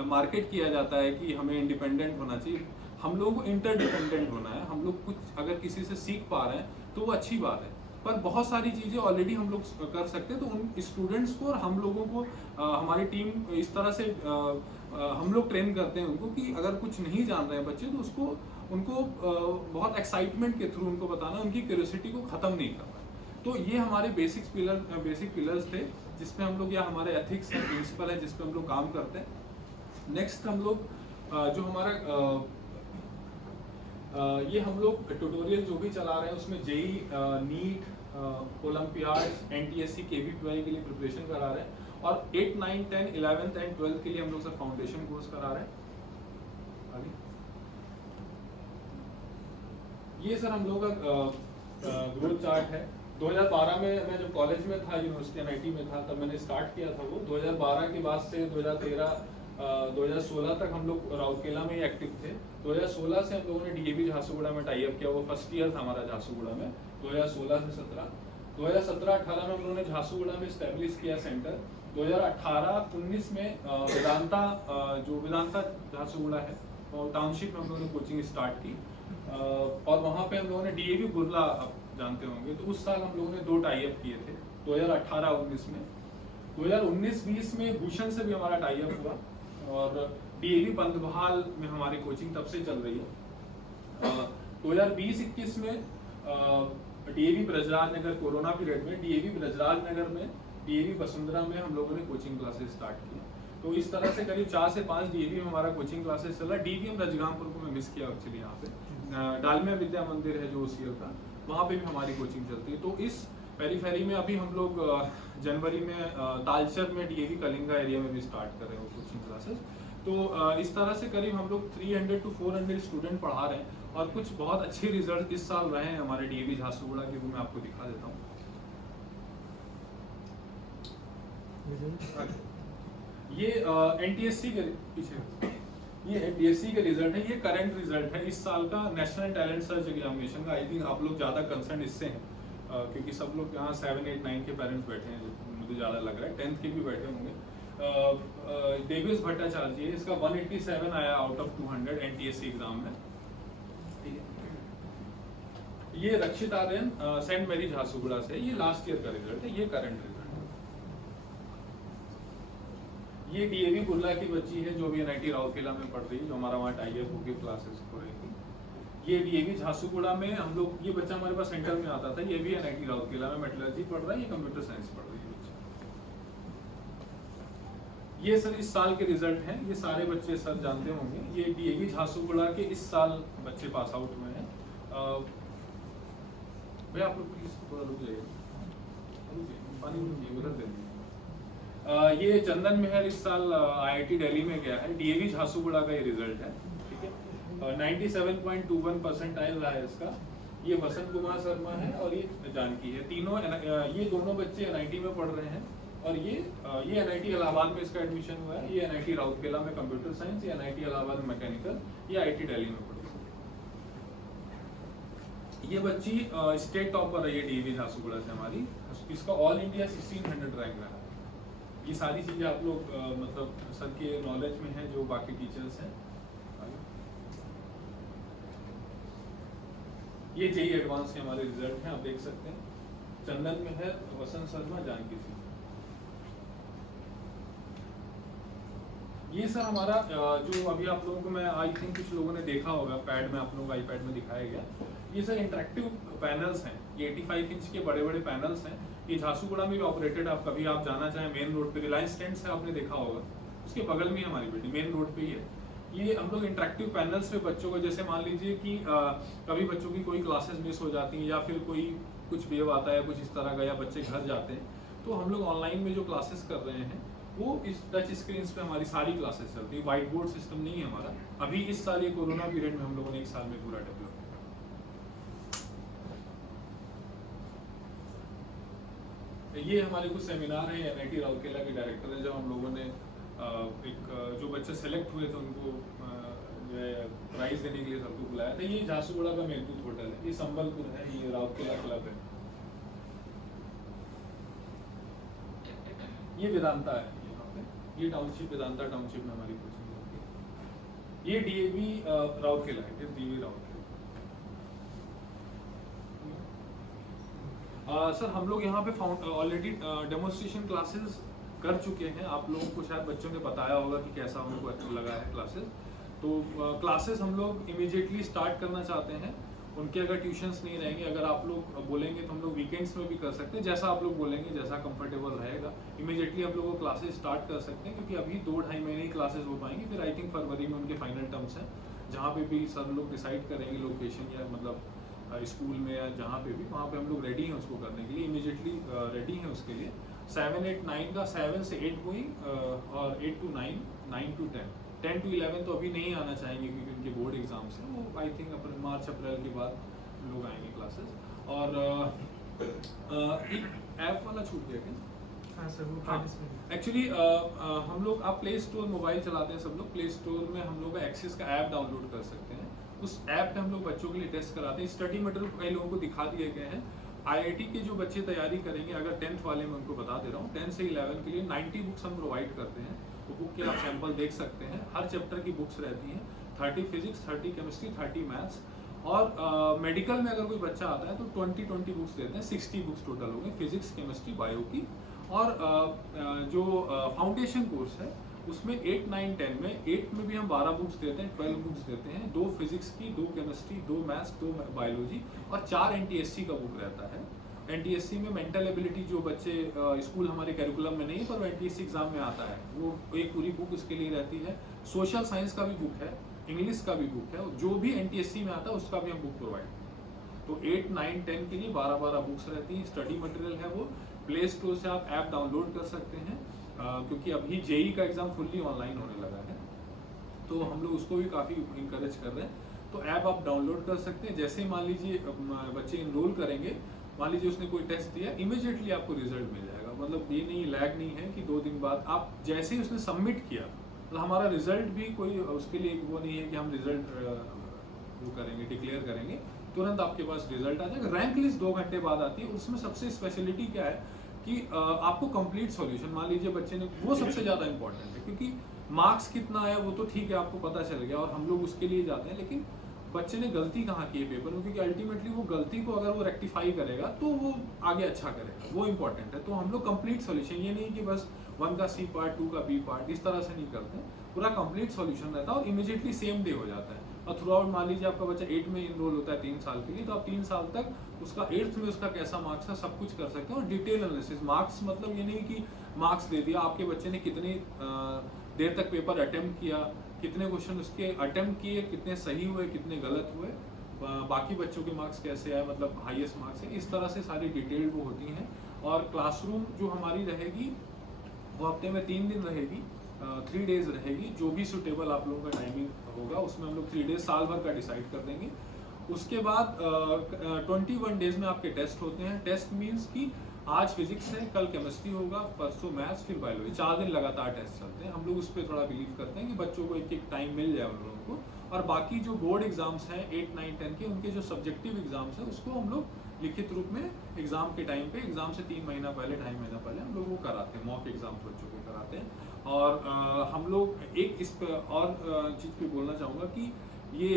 मार्केट किया जाता है कि हमें इंडिपेंडेंट होना चाहिए, हम लोगों को इंटरडिपेंडेंट होना है। हम लोग कुछ अगर किसी से सीख पा रहे हैं तो वो अच्छी बात है, पर बहुत सारी चीज़ें ऑलरेडी हम लोग कर सकते हैं। तो उन स्टूडेंट्स को और हम लोगों को हमारी टीम इस तरह से हम लोग ट्रेन करते हैं उनको कि अगर कुछ नहीं जान रहे हैं बच्चे तो उसको उनको बहुत एक्साइटमेंट के थ्रू उनको बताना, उनकी क्यूरियोसिटी को ख़त्म नहीं करना। तो ये हमारे बेसिक पिलर्स थे जिसपे हम लोग, या हमारे एथिक्स है, प्रिंसिपल है जिसपे हम लोग काम करते हैं। नेक्स्ट हम लोग जो हमारा ये हम लोग ट्यूटोरियल जो भी चला रहे हैं उसमें JEE, NEET, olympiad, NTSC, KVPY के लिए प्रिपरेशन करा रहे हैं और 8, 9, 10, 11th एंड 12th के लिए हम लोग सर फाउंडेशन कोर्स करा रहे हैं। आगे ये सर हम लोग का ग्रोथ चार्ट है। 2012 में मैं जब कॉलेज में था, यूनिवर्सिटी एनआईटी में था, तब मैंने स्टार्ट किया था वो। 2012 के बाद से 2013 2016 तक हम लोग राउरकेला में ही एक्टिव थे। 2016 से हम लोगों ने डीएवी झारसुगुड़ा में टाई अप किया, वो फर्स्ट ईयर था हमारा झारसुगुड़ा में। 2016 से 17, 2017-18 में हम लोगों ने झारसुगुड़ा में स्टैब्लिश किया सेंटर। 2018-19 में वेदांता, जो वेदांता झारसुगुड़ा है और टाउनशिप में हम लोगों ने कोचिंग स्टार्ट की और वहाँ पे हम लोगों ने डीएवी बुर्ला, आप जानते होंगे, तो उस साल हम लोगों ने 2 टाई अप किए थे 2018-19 में। 2019-20 में भूषण से भी हमारा टाई अप हुआ और डीएवी पंतबहाल में हमारी कोचिंग तब से चल रही है। 2020-21 में डीएवी ब्रजराज नगर, कोरोना पीरियड में डीएवी ब्रजराज नगर में, डीएवी वसुंधरा में हम लोगों ने कोचिंग क्लासेस स्टार्ट की। तो इस तरह से करीब 4 से 5 डीएवी में हमारा कोचिंग क्लासेस चला। डीवीएम रजगामपुर को मैं मिस किया एक्चुअली, यहाँ पे डालमिया विद्या मंदिर है जो ओसीएल का, वहाँ पे भी हमारी कोचिंग चलती है। तो इस पेरीफेरी में अभी हम लोग जनवरी में तालचर में डीएवी कलिंगा एरिया में भी स्टार्ट कर रहे हैं कोचिंग क्लासेस। तो इस तरह से करीब हम लोग 300 to 400 स्टूडेंट पढ़ा रहे हैं और कुछ बहुत अच्छे रिजल्ट इस साल रहे हैं हमारे डीएवी झारसुगुड़ा के, वो मैं आपको दिखा देता हूँ। ये एनटीएससी के पीछे, ये एनटीएससी के रिजल्ट है, ये करंट रिजल्ट है इस साल का नेशनल टैलेंट सर्च एग्जामिनेशन का। आई थिंक आप लोग ज़्यादा कंसर्न इससे हैं क्योंकि सब लोग यहाँ 7, 8, 9 के पेरेंट्स बैठे हैं, मुझे ज़्यादा लग रहा है 10th के भी बैठे होंगे। देवेश भट्टाचार्य, इसका 187 आया आउट ऑफ 200 एनटीएससी एग्जाम में। ठीक है, ये रक्षित आर्यन सेंट मेरी झारसुगुड़ा से, ये लास्ट ईयर का रिजल्ट है, ये करंट रिजल्ट है। ये डीएवी बुर्ला की बच्ची है जो भी एनआईटी राउरकेला में पढ़ रही है, जो हमारा वहाँ टाई अप होकर क्लासेस हो रही थी। ये डीएवी झारसुगुड़ा में हम लोग, ये बच्चा हमारे पास सेंटर में आता था, ये भी एनआईटी राउरकेला में मेटलर्जी पढ़ रहा है, ये कंप्यूटर साइंस पढ़ रही है बच्ची। ये सर इस साल के रिजल्ट हैं, ये सारे बच्चे सर जानते होंगे, ये डीएवी झारसुगुड़ा के इस साल बच्चे पास आउट हुए हैं। भैया आप लोग प्लीज थोड़ा रुक जाइए, पानी उधर दे दीजिए। ये चंदन मेहर इस साल आईआईटी दिल्ली में गया है, डीएवी झारसुगुड़ा का ये रिजल्ट है। ठीक है, 97.21 परसेंटाइल रहा है इसका। ये वसंत कुमार शर्मा है और ये जानकी है, तीनों ये दोनों बच्चे एनआईटी में पढ़ रहे हैं और ये एनआईटी इलाहाबाद में इसका एडमिशन हुआ है, ये एनआईटी राउरकेला में कंप्यूटर साइंस, ये एनआईटी इलाहाबाद में मैकेनिकल, ये आईआईटी दिल्ली में पढ़ रही है। ये बच्ची स्टेट टॉपर रही है डीएवी झारसुगुड़ा से हमारी, इसका ऑल इंडिया 1600 रैंक रहा है। ये सारी चीजें आप लोग मतलब सर के नॉलेज में है जो बाकी टीचर्स हैं। ये जेई एडवांस के हमारे रिजल्ट हैं, आप देख सकते हैं, चंदन मेहर, वसंत शर्मा, जानकी सिंह। ये सर हमारा जो अभी आप लोगों को मैं आई थिंक कुछ लोगों ने देखा होगा पैड में, आप लोगों को आईपैड में दिखाया गया, ये सर इंटरेक्टिव पैनल्स हैं। ये 85 इंच के बड़े बड़े पैनल्स हैं। ये झारसुगुड़ा में भी ऑपरेटेड, आप कभी आप जाना चाहें मेन रोड पे, रिलायंस टेंट से आपने देखा होगा, उसके बगल में हमारी बिल्डिंग मेन रोड पे ही है। ये हम लोग इंटरेक्टिव पैनल्स पे बच्चों को, जैसे मान लीजिए कि कभी बच्चों की कोई क्लासेस मिस हो जाती हैं या फिर कोई कुछ वेव आता है कुछ इस तरह का, या बच्चे घर जाते हैं, तो हम लोग ऑनलाइन में जो क्लासेस कर रहे हैं वो इस टच स्क्रीन पे हमारी सारी क्लासेस चलती है। व्हाइट बोर्ड सिस्टम नहीं है हमारा। अभी इस साल ये कोरोना पीरियड में हम लोगों ने 1 साल में पूरा डेवलप किया। ये हमारे कुछ सेमिनार हैं, NIT राउरकेला के डायरेक्टर हैं, जब हम लोगों ने जो बच्चे सेलेक्ट हुए थे उनको जो है प्राइज देने के लिए सबको बुलाया था। ये झारसुगुड़ा का मेलकूत होटल है, ये संबलपुर है, ये राउरकेला क्लब है, ये वेदांता है, ये टाउनशिप वेदांता टाउनशिप में हमारी कोचिंग होती है। ये DAV राउरकेला है, DAV राउरकेला। सर हम लोग यहाँ पे ऑलरेडी डेमोन्स्ट्रेशन क्लासेस कर चुके हैं। आप लोगों को शायद बच्चों ने बताया होगा कि कैसा उनको अच्छा लगा है क्लासेस। तो क्लासेस हम लोग इमीडिएटली स्टार्ट करना चाहते हैं। उनके अगर ट्यूशन्स नहीं रहेंगे, अगर आप लोग बोलेंगे तो हम लोग वीकेंड्स में भी कर सकते हैं, जैसा आप लोग बोलेंगे, जैसा कंफर्टेबल रहेगा। इमीडिएटली आप लोगों को क्लासेस स्टार्ट कर सकते हैं, क्योंकि अभी 2-2.5 महीने ही क्लासेस हो पाएंगी। फिर आई थिंक फरवरी में उनके फाइनल टर्म्स हैं, जहाँ पे भी सब लोग डिसाइड करेंगे लोकेशन, या मतलब स्कूल में या जहाँ पे भी, वहाँ पे हम लोग रेडी हैं उसको करने के लिए, इमीडिएटली रेडी हैं उसके लिए। 7, 8, 9 का 7 से 8 गोइंग, और 8 to 9, 9 to 10, 10 to 11 तो अभी नहीं आना चाहेंगे क्योंकि उनके बोर्ड एग्जाम्स हैं। वो आई थिंक मार्च अप्रैल के बाद लोग आएंगे क्लासेस। और एक ऐप वाला छूट गया क्या? हाँ सर, वो एक्चुअली हम लोग, आप प्ले स्टोर मोबाइल चलाते हैं सब लोग, प्ले स्टोर में हम लोग एक्सिस का ऐप डाउनलोड कर सकते हैं। उस ऐप पे हम लोग बच्चों के लिए टेस्ट कराते हैं। स्टडी मटेरियल कई लोगों को दिखा दिए गए हैं। IIT के जो बच्चे तैयारी करेंगे, अगर 10th वाले में उनको बता दे रहा हूँ, 10 से 11 के लिए 90 बुक्स हम प्रोवाइड करते हैं। तो बुक के आप सैंपल देख सकते हैं। हर चैप्टर की बुक्स रहती हैं, 30 फिजिक्स, 30 केमिस्ट्री, 30 मैथ्स। और मेडिकल में अगर कोई बच्चा आता है तो 20 बुक्स देते हैं, 60 बुक्स टोटल हो गए, फिजिक्स, केमिस्ट्री, बायो की। और जो फाउंडेशन कोर्स है उसमें 8, 9, 10 में 8 में भी हम 12 बुक्स देते हैं, 12 बुक्स देते हैं, 2 फिजिक्स की, 2 केमिस्ट्री, 2 मैथ्स, 2 बायोलॉजी, और 4 NTSC का बुक रहता है। NTSC में मेंटल एबिलिटी, जो बच्चे स्कूल हमारे कैरिकुलम में नहीं, पर वो NTSC एग्जाम में आता है, वो एक पूरी बुक उसके लिए रहती है। सोशल साइंस का भी बुक है, इंग्लिश का भी बुक है, जो भी NTSC में आता है उसका भी हम बुक प्रोवाइड करते हैं। तो 8, 9, 10 के लिए 12 बुक्स रहती हैं। स्टडी मटेरियल है वो प्ले स्टोर से आप ऐप डाउनलोड कर सकते हैं, क्योंकि अभी JEE का एग्ज़ाम फुल्ली ऑनलाइन होने लगा है, तो हम लोग उसको भी काफ़ी इंकरेज कर रहे हैं। तो ऐप आप डाउनलोड कर सकते हैं। जैसे मान लीजिए बच्चे इनरोल करेंगे, मान लीजिए उसने कोई टेस्ट दिया, इमीडिएटली आपको रिजल्ट मिल जाएगा। मतलब ये नहीं, लैग नहीं है कि 2 दिन बाद, आप जैसे ही उसने सबमिट किया, मतलब हमारा रिजल्ट भी कोई उसके लिए वो नहीं है कि हम रिजल्ट वो करेंगे, डिक्लेयर करेंगे, तुरंत आपके पास रिजल्ट आ जाएगा। रैंक लिस्ट 2 घंटे बाद आती है। उसमें सबसे स्पेशलिटी क्या है कि आपको कंप्लीट सॉल्यूशन, मान लीजिए बच्चे ने, वो सबसे ज़्यादा इंपॉर्टेंट है, क्योंकि मार्क्स कितना आया वो तो ठीक है, आपको पता चल गया और हम लोग उसके लिए जाते हैं, लेकिन बच्चे ने गलती कहाँ की है पेपर में, क्योंकि अल्टीमेटली वो गलती को अगर वो रेक्टिफाई करेगा तो वो आगे अच्छा करेगा, वो इंपॉर्टेंट है। तो हम लोग कंप्लीट सॉल्यूशन, ये नहीं कि बस 1 का C पार्ट, 2 का B पार्ट, इस तरह से नहीं करते, पूरा कंप्लीट सॉल्यूशन रहता है और इमीडिएटली सेम डे हो जाता है। और थ्रू आउट, मान लीजिए आपका बच्चा 8 में इनरोल होता है 3 साल के लिए, तो आप 3 साल तक उसका 8th में उसका कैसा मार्क्स है सब कुछ कर सकते हैं। और डिटेल एनालिसिस, मार्क्स मतलब ये नहीं कि मार्क्स दे दिया, आपके बच्चे ने कितनी देर तक पेपर अटेम्प्ट किया, कितने क्वेश्चन उसके अटेम्प्ट किए, कितने सही हुए, कितने गलत हुए, बाकी बच्चों के मार्क्स कैसे आए, मतलब हाईएस्ट मार्क्स है, इस तरह से सारी डिटेल्ड वो होती हैं। और क्लासरूम जो हमारी रहेगी वो हफ्ते में 3 दिन रहेगी, 3 डेज रहेगी। जो भी सुटेबल आप लोगों का टाइमिंग होगा उसमें हम लोग 3 डेज साल भर का डिसाइड कर देंगे। उसके बाद 21 डेज में आपके टेस्ट होते हैं। टेस्ट मीन्स कि आज फिजिक्स है, कल केमिस्ट्री होगा, परसों मैथ्स, फिर बायोलॉजी, 4 दिन लगातार टेस्ट चलते हैं। हम लोग उस पर थोड़ा बिलीव करते हैं कि बच्चों को एक टाइम मिल जाए उन लोगों को। और बाकी जो बोर्ड एग्जाम्स हैं 8, 9, 10 के, उनके जो सब्जेक्टिव एग्जाम्स हैं उसको हम लोग लिखित रूप में एग्जाम के टाइम पे, एग्जाम से 3 महीना पहले, 2.5 महीना पहले हम लोग वो कराते हैं, मॉक एग्जाम्स बच्चों के कराते हैं। और हम लोग एक इस पर और चीज़ पे बोलना चाहूँगा कि ये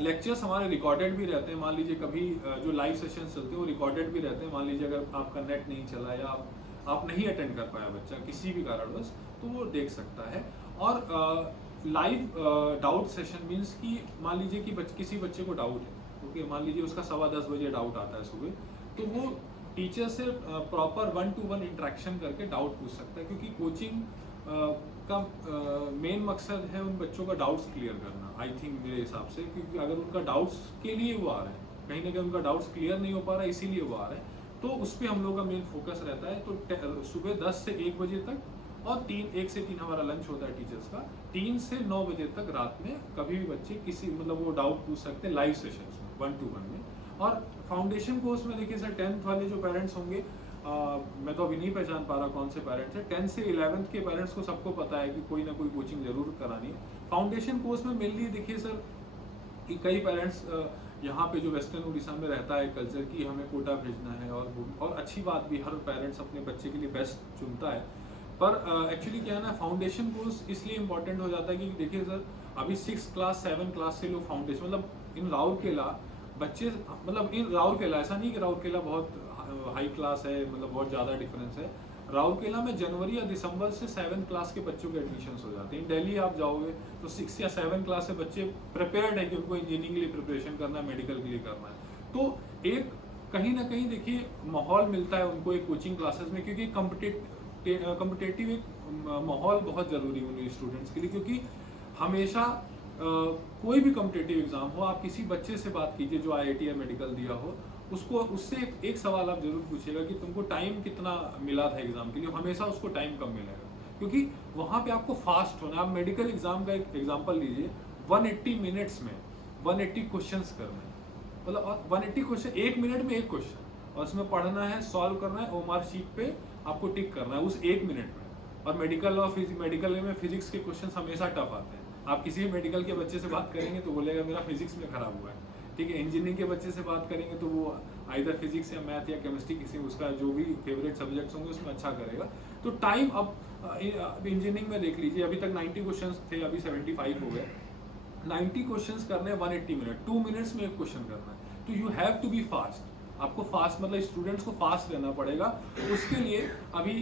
लेक्चर्स हमारे रिकॉर्डेड भी रहते हैं। मान लीजिए कभी जो लाइव सेशंस चलते हैं वो रिकॉर्डेड भी रहते हैं। मान लीजिए अगर आपका नेट नहीं चला या आप आप नहीं अटेंड कर पाया बच्चा किसी भी कारणवश, तो वो देख सकता है। और लाइव डाउट सेशन मीन्स कि मान लीजिए कि किसी बच्चे को डाउट है, ओके, मान लीजिए उसका 10:15 बजे डाउट आता है सुबह, तो वो टीचर से प्रॉपर 1-to-1 इंटरेक्शन करके डाउट पूछ सकता है, क्योंकि कोचिंग का मेन मकसद है उन बच्चों का डाउट्स क्लियर करना, आई थिंक मेरे हिसाब से, क्योंकि अगर उनका डाउट्स के लिए वो आ रहे हैं, कहीं ना कहीं उनका डाउट्स क्लियर नहीं हो पा रहा है इसीलिए वो आ रहे हैं, तो उस पर हम लोग का मेन फोकस रहता है। तो सुबह 10 से 1 बजे तक, और 1 से 3 हमारा लंच होता है टीचर्स का, 3 से 9 बजे तक रात में कभी भी बच्चे किसी मतलब वो डाउट पूछ सकते हैं लाइव सेशंस में 1-to-1 में। और फाउंडेशन कोर्स में देखिए सर 10th वाले जो पेरेंट्स होंगे, मैं तो अभी नहीं पहचान पा रहा कौन से पेरेंट्स हैं, 10th से 11th के पेरेंट्स को सबको पता है कि कोई ना कोई कोचिंग जरूर करानी है। फाउंडेशन कोर्स में मेनली देखिए सर कि कई पेरेंट्स यहाँ पे जो वेस्टर्न उड़ीसा में रहता है कल्चर की हमें कोटा भेजना है, और अच्छी बात भी, हर पेरेंट्स अपने बच्चे के लिए बेस्ट चुनता है, पर एक्चुअली क्या है ना, फाउंडेशन कोर्स इसलिए इम्पोर्टेंट हो जाता है कि देखिए सर अभी 6 क्लास 7 क्लास से लोग फाउंडेशन, मतलब इन राउरकेला बच्चे, मतलब इन राउरकेला, ऐसा नहीं कि राउरकेला बहुत हाई क्लास है, मतलब बहुत ज़्यादा डिफरेंस है, राउरकेला में जनवरी या दिसंबर से 7 क्लास के बच्चों के एडमिशन्स हो जाते हैं। दिल्ली आप जाओगे तो 6 या 7 क्लास से बच्चे प्रिपेयर्ड है कि उनको इंजीनियरिंग के लिए प्रिपरेशन करना है, मेडिकल के लिए करना है, तो एक कहीं ना कहीं देखिए माहौल मिलता है उनको एक कोचिंग क्लासेस में, क्योंकि कम्पिटेटिव एक माहौल बहुत ज़रूरी है उन स्टूडेंट्स के लिए, क्योंकि हमेशा कोई भी कम्पिटेटिव एग्जाम हो, आप किसी बच्चे से बात कीजिए जो IIT या मेडिकल दिया हो, उसको उससे एक सवाल आप जरूर पूछिएगा कि तुमको टाइम कितना मिला था एग्जाम के लिए, हमेशा उसको टाइम कम मिलेगा, क्योंकि वहाँ पे आपको फास्ट होना। आप मेडिकल एग्जाम का एक एग्जाम्पल लीजिए, 180 मिनट्स में 180 क्वेश्चंस करने हैं, मतलब 180 क्वेश्चन 1 मिनट में 1 क्वेश्चन, और उसमें पढ़ना है, सॉल्व करना है, OMR शीट पे आपको टिक करना है उस 1 मिनट में। और मेडिकल में फिजिक्स के क्वेश्चन हमेशा टफ आते हैं, आप किसी भी मेडिकल के बच्चे से बात करेंगे तो बोलेगा मेरा फिजिक्स में खराब हुआ है, ठीक है। इंजीनियरिंग के बच्चे से बात करेंगे तो वो आइदर फिजिक्स या मैथ या केमिस्ट्री, किसी उसका जो भी फेवरेट सब्जेक्ट्स होंगे उसमें अच्छा करेगा। तो टाइम अब इंजीनियरिंग में देख लीजिए, अभी तक 90 क्वेश्चंस थे, अभी 75 हो गए। 90 क्वेश्चंस करने 180 मिनट, 2 मिनट्स में एक क्वेश्चन करना है, तो you have to be fast. आपको फास्ट मतलब स्टूडेंट्स को फास्ट रहना पड़ेगा। उसके लिए अभी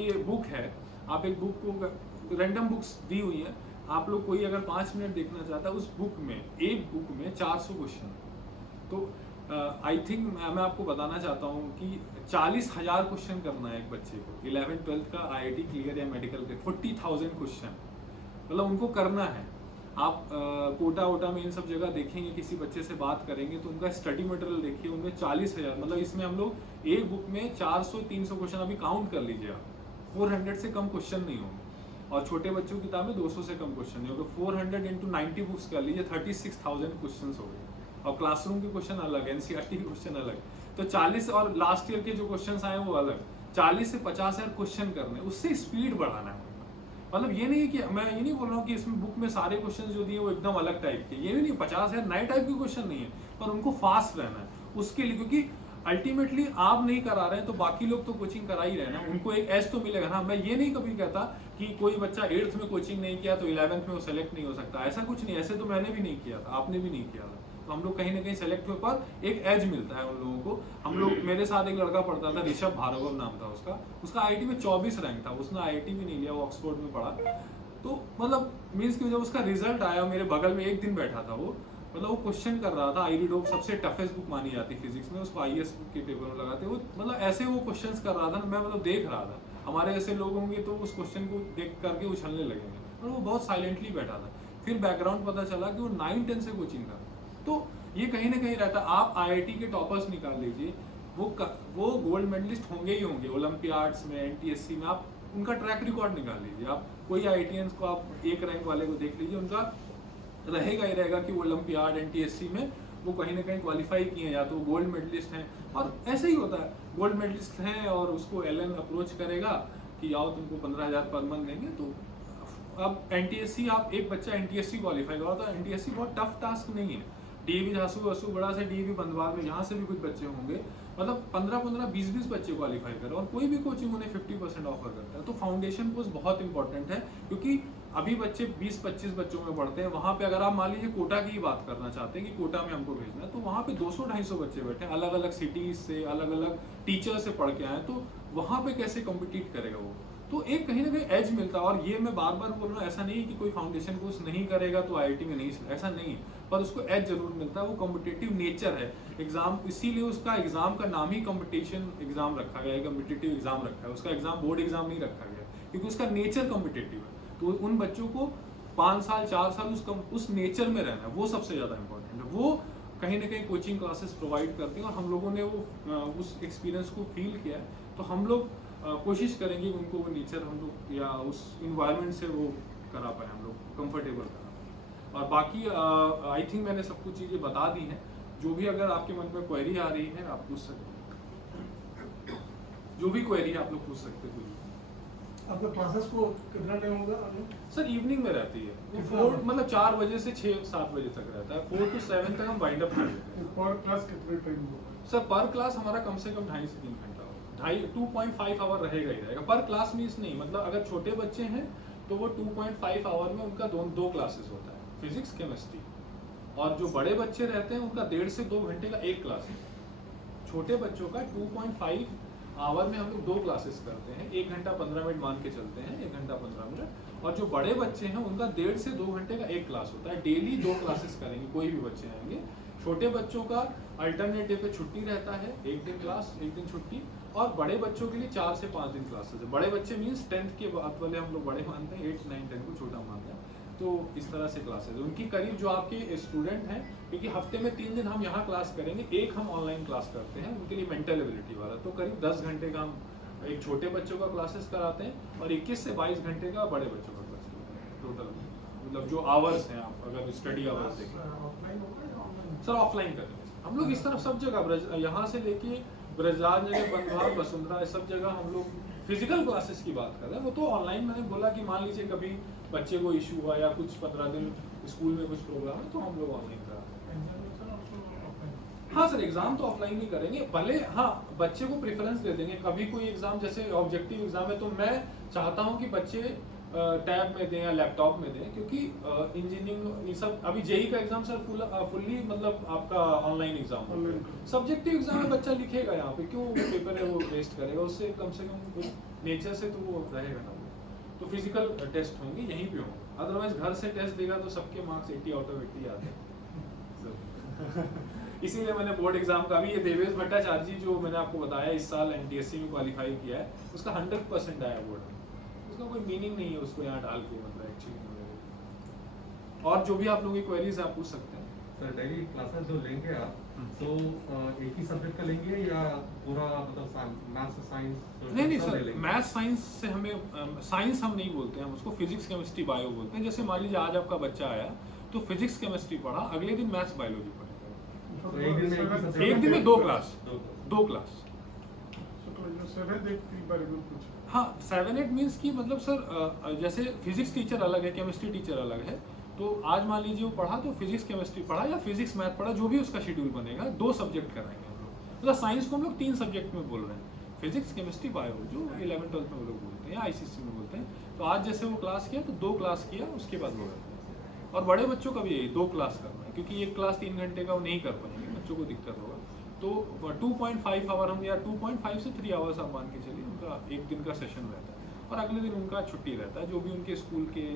ये बुक है, आप एक बुक को, रैंडम बुक्स दी हुई है, आप लोग कोई अगर 5 मिनट देखना चाहता है, उस बुक में, एक बुक में 400 क्वेश्चन, तो आई थिंक मैं आपको बताना चाहता हूँ कि 40,000 क्वेश्चन करना है एक बच्चे को, 11th-12th का IIT क्लियर या मेडिकल के 40,000 क्वेश्चन, मतलब उनको करना है। आप कोटा वोटा में इन सब जगह देखेंगे, किसी बच्चे से बात करेंगे तो उनका स्टडी मटेरियल देखिए, उनमें 40,000, मतलब इसमें हम लोग एक बुक में 400-300 क्वेश्चन, अभी काउंट कर लीजिए आप, 400 से कम क्वेश्चन नहीं होंगे, और छोटे बच्चों की किताब में 200 से कम क्वेश्चन नहीं होगा। 400 into 90 बुक्स कर लीजिए, 36,000 क्वेश्चन हो गए, और क्लासरूम के क्वेश्चन अलग, NCERT के क्वेश्चन अलग, तो 40, और लास्ट ईयर के जो क्वेश्चन आए वो अलग, 40 से 50,000 क्वेश्चन करने, उससे स्पीड बढ़ाना है। मतलब ये नहीं कि मैं ये नहीं बोल रहा हूँ कि इसमें बुक में सारे क्वेश्चन जो दिए वो एकदम अलग टाइप के, ये भी नहीं, 50,000 नए टाइप के क्वेश्चन नहीं है, पर उनको फास्ट रहना है उसके लिए, क्योंकि अल्टीमेटली आप नहीं करा रहे हैं तो बाकी लोग तो कोचिंग करा ही रहे ना, उनको एक एज तो मिलेगा ना। मैं ये नहीं कभी कहता कि कोई बच्चा 8th में कोचिंग नहीं किया तो 11th में वो सेलेक्ट नहीं हो सकता, ऐसा कुछ नहीं, ऐसे तो मैंने भी नहीं किया था, आपने भी नहीं किया था, तो हम लोग कहीं ना कहीं सेलेक्ट हुए, पर एक एज मिलता है उन लोगों को। हम लोग, मेरे साथ एक लड़का पढ़ता था, ऋषभ भार्गव नाम था उसका IIT में 24 रैंक था, उसने IIT भी नहीं लिया, वो ऑक्सफोर्ड में पढ़ा, तो मतलब मीन्स कि जब उसका रिजल्ट आया, मेरे बगल में एक दिन बैठा था वो, मतलब वो क्वेश्चन कर रहा था, आईरीडोप सबसे टफेस्ट बुक मानी जाती है फिजिक्स में, उसको IAS के पेपर में लगाते, वो मतलब ऐसे वो क्वेश्चंस कर रहा था, मैं मतलब देख रहा था, हमारे ऐसे लोग होंगे तो उस क्वेश्चन को देख करके उछलने लगेंगे, और वो बहुत साइलेंटली बैठा था। फिर बैकग्राउंड पता चला कि वो 9-10 से कोचिंग कर, तो ये कहीं ना कहीं रहता। आप IIT के टॉपर्स निकाल लीजिए, वो गोल्ड मेडलिस्ट होंगे ही होंगे, ओलंपियाड्स में, NTSC में, आप उनका ट्रैक रिकॉर्ड निकाल लीजिए, आप कोई IITians को आप एक रैंक वाले को देख लीजिए, उनका रहेगा ही रहेगा कि वो ओलंपियाड NTSC में वो कहीं ना कहीं क्वालिफाई किए हैं, या तो गोल्ड मेडलिस्ट हैं, और ऐसे ही होता है, गोल्ड मेडलिस्ट हैं और उसको LN अप्रोच करेगा कि आओ तुमको 15,000 पर मंथ देंगे, तो अब NTSC, आप एक बच्चा NTSC क्वालिफाई हुआ, तो NTSC बहुत टफ टास्क नहीं है, डीएवी झांसी वसु बड़ा से डीएवी बंदवाल में यहाँ से भी कुछ बच्चे होंगे, मतलब 15-15 20-20 बच्चे क्वालिफाई कर रहे हैं और कोई भी कोचिंग उन्हें 50% ऑफर करता है। तो फाउंडेशन कोर्स बहुत इंपॉर्टेंट है, क्योंकि अभी बच्चे 20-25 बच्चों में पढ़ते हैं, वहाँ पे अगर आप मान लीजिए कोटा की बात करना चाहते हैं कि कोटा में हमको भेजना है, तो वहाँ पे 200-250 बच्चे बैठे हैं, अलग अलग सिटीज से, अलग अलग टीचर से पढ़ के आए, तो वहाँ पे कैसे कॉम्पिटिट करेगा वो। तो एक कहीं ना कहीं एज मिलता है। और ये मैं बार बार बोल रहा हूँ, ऐसा नहीं है कि कोई फाउंडेशन कोर्स नहीं करेगा तो आईआईटी में नहीं, ऐसा नहीं है, पर उसको एज जरूर मिलता है। वो कॉम्पिटिटिव नेचर है एग्जाम, इसीलिए उसका एग्जाम का नाम ही कॉम्पिटिशन एग्जाम रखा गया है, कॉम्पिटिटिव एग्जाम रखा है, उसका एग्जाम बोर्ड एग्जाम नहीं रखा गया, क्योंकि उसका नेचर कॉम्पिटिटिव है। तो उन बच्चों को 5 साल 4 साल उस नेचर में रहना है, वो सबसे ज़्यादा इंपॉर्टेंट है। वो कहीं ना कहीं कोचिंग क्लासेस प्रोवाइड करती हैं और हम लोगों ने वो उस एक्सपीरियंस को फील किया है। तो हम लोग कोशिश करेंगे उनको वो नेचर हम लोग या उस इन्वायरमेंट से वो करा पाए, हम लोग कंफर्टेबल करा पाए। और बाकी आई थिंक मैंने सब कुछ चीज़ें बता दी हैं। जो भी अगर आपके मन में क्वेरी आ रही है आप पूछ सकते हैं, जो भी क्वेरी है आप लोग पूछ सकते हैं। आपके क्लासेस को कितना टाइम होगा सर? इवनिंग में रहती है, 4 मतलब 4 बजे से 6-7 बजे तक रहता है, 4 to 7 तक हम वाइंड अप कर देते हैं। पर क्लास कितने टाइम होगा सर? पर क्लास हमारा कम से कम 2.5 से 3 घंटा होगा, 2.5 आवर रहेगा ही रहेगा। पर क्लास मीन्स नहीं, मतलब अगर छोटे बच्चे हैं तो वो 2.5 आवर में उनका 2 क्लासेस होता है, फिजिक्स केमिस्ट्री। और जो बड़े बच्चे रहते हैं उनका 1.5 से 2 घंटे का एक क्लास है। छोटे बच्चों का 2.5 आवर में हम लोग 2 क्लासेस करते हैं, 1 घंटा 15 मिनट मान के चलते हैं, 1 घंटा 15 मिनट। और जो बड़े बच्चे हैं उनका 1.5 से 2 घंटे का एक क्लास होता है। डेली 2 क्लासेस करेंगे, कोई भी बच्चे आएंगे। छोटे बच्चों का अल्टरनेटिव पे छुट्टी रहता है, 1 दिन क्लास 1 दिन छुट्टी। और बड़े बच्चों के लिए 4 से 5 दिन क्लासेस है। बड़े बच्चे मीन्स 10th के बाद वाले हम लोग बड़े मानते हैं, 8, 9, 10 को छोटा मानते हैं। तो इस तरह से क्लासेस उनकी करीब जो आपके स्टूडेंट हैं, क्योंकि हफ्ते में 3 दिन हम यहाँ क्लास करेंगे, एक हम ऑनलाइन क्लास करते हैं उनके लिए मेंटल एबिलिटी वाला। तो करीब 10 घंटे का हम एक छोटे बच्चों का क्लासेस कराते हैं और 21 से 22 घंटे का बड़े बच्चों का क्लास टोटल, मतलब जो आवर्स हैं आप अगर स्टडी आवर्स देखें। सर ऑफलाइन करेंगे हम लोग इस तरफ सब जगह, यहाँ से लेके ब्रजराज नगर, बंधवाल, वसुंधरा, सब जगह हम लोग फिजिकल क्लासेस की बात कर रहे हैं। वो तो ऑनलाइन मैंने बोला कि मान लीजिए कभी बच्चे को इशू हुआ या कुछ 15 दिन स्कूल में कुछ प्रोग्राम है तो हम लोग ऑनलाइन कराते हैं। हाँ सर, एग्जाम तो ऑफलाइन ही करेंगे, भले हाँ बच्चे को प्रेफरेंस दे देंगे। कभी कोई एग्जाम जैसे ऑब्जेक्टिव एग्जाम है तो मैं चाहता हूँ कि बच्चे टैब में दें या लैपटॉप में दें, क्योंकि इंजीनियरिंग ये सब अभी जेई का एग्जाम सर फुल्ली मतलब आपका ऑनलाइन एग्जाम होगा। सब्जेक्टिव एग्जाम में बच्चा लिखेगा यहाँ पे, क्यों पेपर है वो वेस्ट करेगा, उससे कम से कम नेचर से तो वो रहेगा ना। तो फिजिकल टेस्ट होंगे यहीं पे होंगे, अदरवाइज घर से टेस्ट देगा तो सबके मार्क्स 80 आउट ऑफ 80 आते हैं। इसीलिए मैंने बोर्ड एग्जाम का भी, ये देवेश भट्टाचार्य जी जो मैंने आपको बताया इस साल एनटीएससी में क्वालिफाई किया है, उसका 100% आया बोर्ड में। उसका कोई मीनिंग नहीं है उसको यहाँ डाल के, मतलब एक्चुअली। और जो भी आप लोगों की क्वेरीज आप पूछ सकते हैं। सर डेली क्लासेस जो लेंगे आप तो एक ही सब्जेक्ट का लेंगे या पूरा मतलब मैथ्स साइंस? नहीं सर, मैथ्स साइंस से हमें साइंस हम नहीं बोलते हैं, हम उसको फिजिक्स केमिस्ट्री बायो बोलते हैं। जैसे मान लीजिए आज आपका बच्चा आया तो फिजिक्स केमिस्ट्री पढ़ा, अगले दिन मैथ्स बायोलॉजी पढ़ेगा। तो एक दिन में 2 क्लास, 2 क्लास। हाँ 7-8 मीन्स की मतलब सर जैसे फिजिक्स टीचर अलग है, केमिस्ट्री टीचर अलग है। तो आज मान लीजिए वो पढ़ा तो फिजिक्स केमिस्ट्री पढ़ा या फिजिक्स मैथ पढ़ा, जो भी उसका शेड्यूल बनेगा 2 सब्जेक्ट कराएंगे हम लोग। मतलब साइंस को हम लोग 3 सब्जेक्ट में बोल रहे हैं, फिजिक्स केमिस्ट्री बायो, जो 11th-12th में वो लोग बोलते हैं या आईसीएसई में बोलते हैं। तो आज जैसे वो क्लास किया तो 2 क्लास किया, उसके बाद वो करते हैं। और बड़े बच्चों का भी यही 2 क्लास करना है, क्योंकि एक क्लास 3 घंटे का वो नहीं कर पाएंगे, बच्चों को दिक्कत होगा। तो 2.5 आवर हम या 2.5 से 3 आवर्स आप मान के चलिए उनका एक दिन का सेशन रहता है, और अगले दिन उनका छुट्टी रहता है। जो भी उनके स्कूल के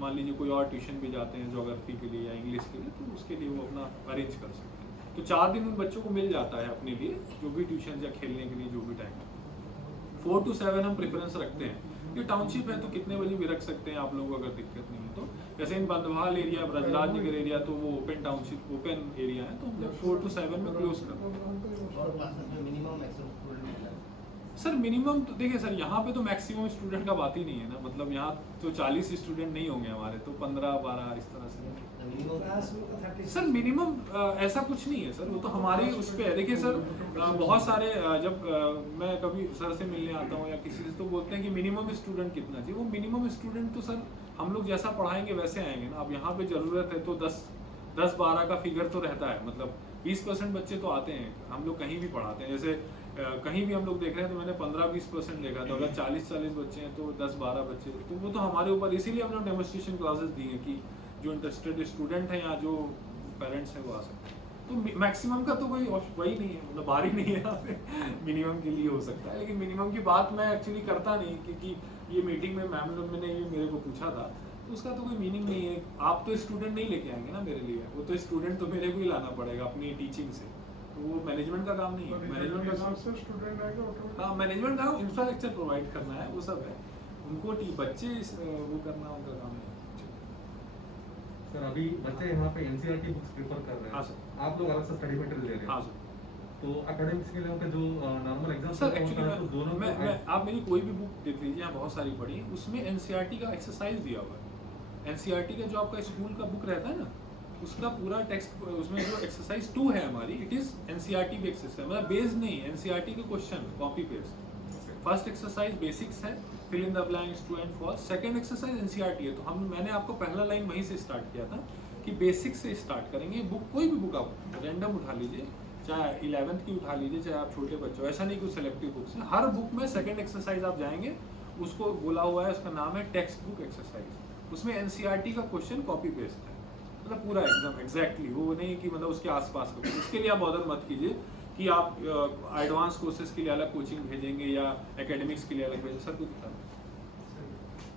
मान लीजिए कोई और ट्यूशन भी जाते हैं ज्योग्राफी के लिए या इंग्लिश के लिए, तो उसके लिए वो अपना अरेंज कर सकते हैं। तो 4 दिन उन बच्चों को मिल जाता है अपने लिए, जो भी ट्यूशन या खेलने के लिए जो भी टाइम है। 4 to 7 हम प्रेफरेंस रखते हैं। ये टाउनशिप है तो कितने बजे भी रख सकते हैं आप लोगों को, अगर दिक्कत नहीं है तो। जैसे इन बंधवाल एरिया, ब्रजराज नगर एरिया तो वो ओपन टाउनशिप, ओपन एरिया है, तो हम लोग 4 to 7 में क्लोज करते हैं। सर मिनिमम तो देखिए सर, यहाँ पे तो मैक्सिमम स्टूडेंट का बात ही नहीं है ना, मतलब यहाँ तो 40 स्टूडेंट नहीं होंगे हमारे, तो 15-12 इस तरह से। सर मिनिमम ऐसा कुछ नहीं है सर, वो तो हमारे उस पर है। देखिए सर बहुत सारे जब मैं कभी सर से मिलने आता हूँ या किसी से, तो बोलते हैं कि मिनिमम स्टूडेंट कितना चाहिए। वो मिनिमम स्टूडेंट तो सर हम लोग जैसा पढ़ाएंगे वैसे आएंगे ना। अब यहाँ पे ज़रूरत है तो 10 10-12 का फिगर तो रहता है, मतलब 20% बच्चे तो आते हैं, हम लोग कहीं भी पढ़ाते हैं, जैसे कहीं भी हम लोग देख रहे हैं तो मैंने 15-20% देखा, तो अगर 40-40 बच्चे हैं तो 10-12 बच्चे, तो वो तो हमारे ऊपर, इसीलिए हमने डेमोन्स्ट्रेशन क्लासेस दी हैं कि जो इंटरेस्टेड स्टूडेंट हैं या जो पेरेंट्स हैं वो आ सकते हैं। तो मैक्सिमम का तो कोई वही नहीं है, मतलब बारी नहीं है यहाँ पे मिनिमम के लिए हो सकता है, लेकिन मिनिमम की बात मैं एक्चुअली करता नहीं, क्योंकि ये मीटिंग में मैम लोग ने ये मेरे को पूछा था, तो उसका तो कोई मीनिंग नहीं है। आप तो स्टूडेंट नहीं लेके आएंगे ना मेरे लिए, वो तो स्टूडेंट तो मेरे को ही लाना पड़ेगा अपनी टीचिंग से, तो वो मैनेजमेंट का काम नहीं है। मैनेजमेंट का काम, स्टूडेंट आएगा ऑटोमेटिक। हाँ मैनेजमेंट का काम इंफ्रास्ट्रक्चर प्रोवाइड करना है, वो सब है, उनको बच्चे वो करना उनका काम नहीं है। सर अभी बच्चे यहाँ पे एनसीईआरटी बुक्स प्रिफर कर रहे हैं। हाँ सर। आप लोग अलग से स्टडी मटेरियल ले रहे हैं। हाँ सर। तो एकेडमिक्स के लिए जो नॉर्मल एग्जाम सर एक्चुअली दोनों मैं आप मेरी कोई भी बुक देख लीजिए, यहाँ बहुत सारी पढ़ी है, उसमें एनसीईआरटी का एक्सरसाइज दिया हुआ है। एनसीईआरटी का जो आपका स्कूल का बुक रहता है ना, उसका पूरा टेक्स्ट, उसमें जो एक्सरसाइज 2 है हमारी, it is NCERT based exercise, मतलब बेस्ड नहीं, एनसीईआरटी के question copy paste. First exercise basics है, fill in the blanks, true and false. Second exercise NCERT है, तो मैंने आपको पहला लाइन वहीं से स्टार्ट किया था कि बेसिक से स्टार्ट करेंगे। बुक कोई भी बुक आप रैंडम उठा लीजिए, चाहे 11th की उठा लीजिए, चाहे आप छोटे बच्चों, ऐसा नहीं कुछ सेलेक्टिव बुक्स है, हर बुक में सेकंड एक्सरसाइज आप जाएंगे, उसको बोला हुआ है, उसका नाम है टेक्स्ट बुक एक्सरसाइज। उसमें एनसीईआरटी का क्वेश्चन कॉपी पेस्ट है, मतलब पूरा एकदम एग्जैक्टली, वो नहीं कि मतलब उसके आसपास का। उसके लिए आप बॉदर मत कीजिए कि आप एडवांस कोर्सेज के लिए अलग कोचिंग भेजेंगे या एकेडमिक्स के लिए अलग भेजेंगे। सर कुछ बता,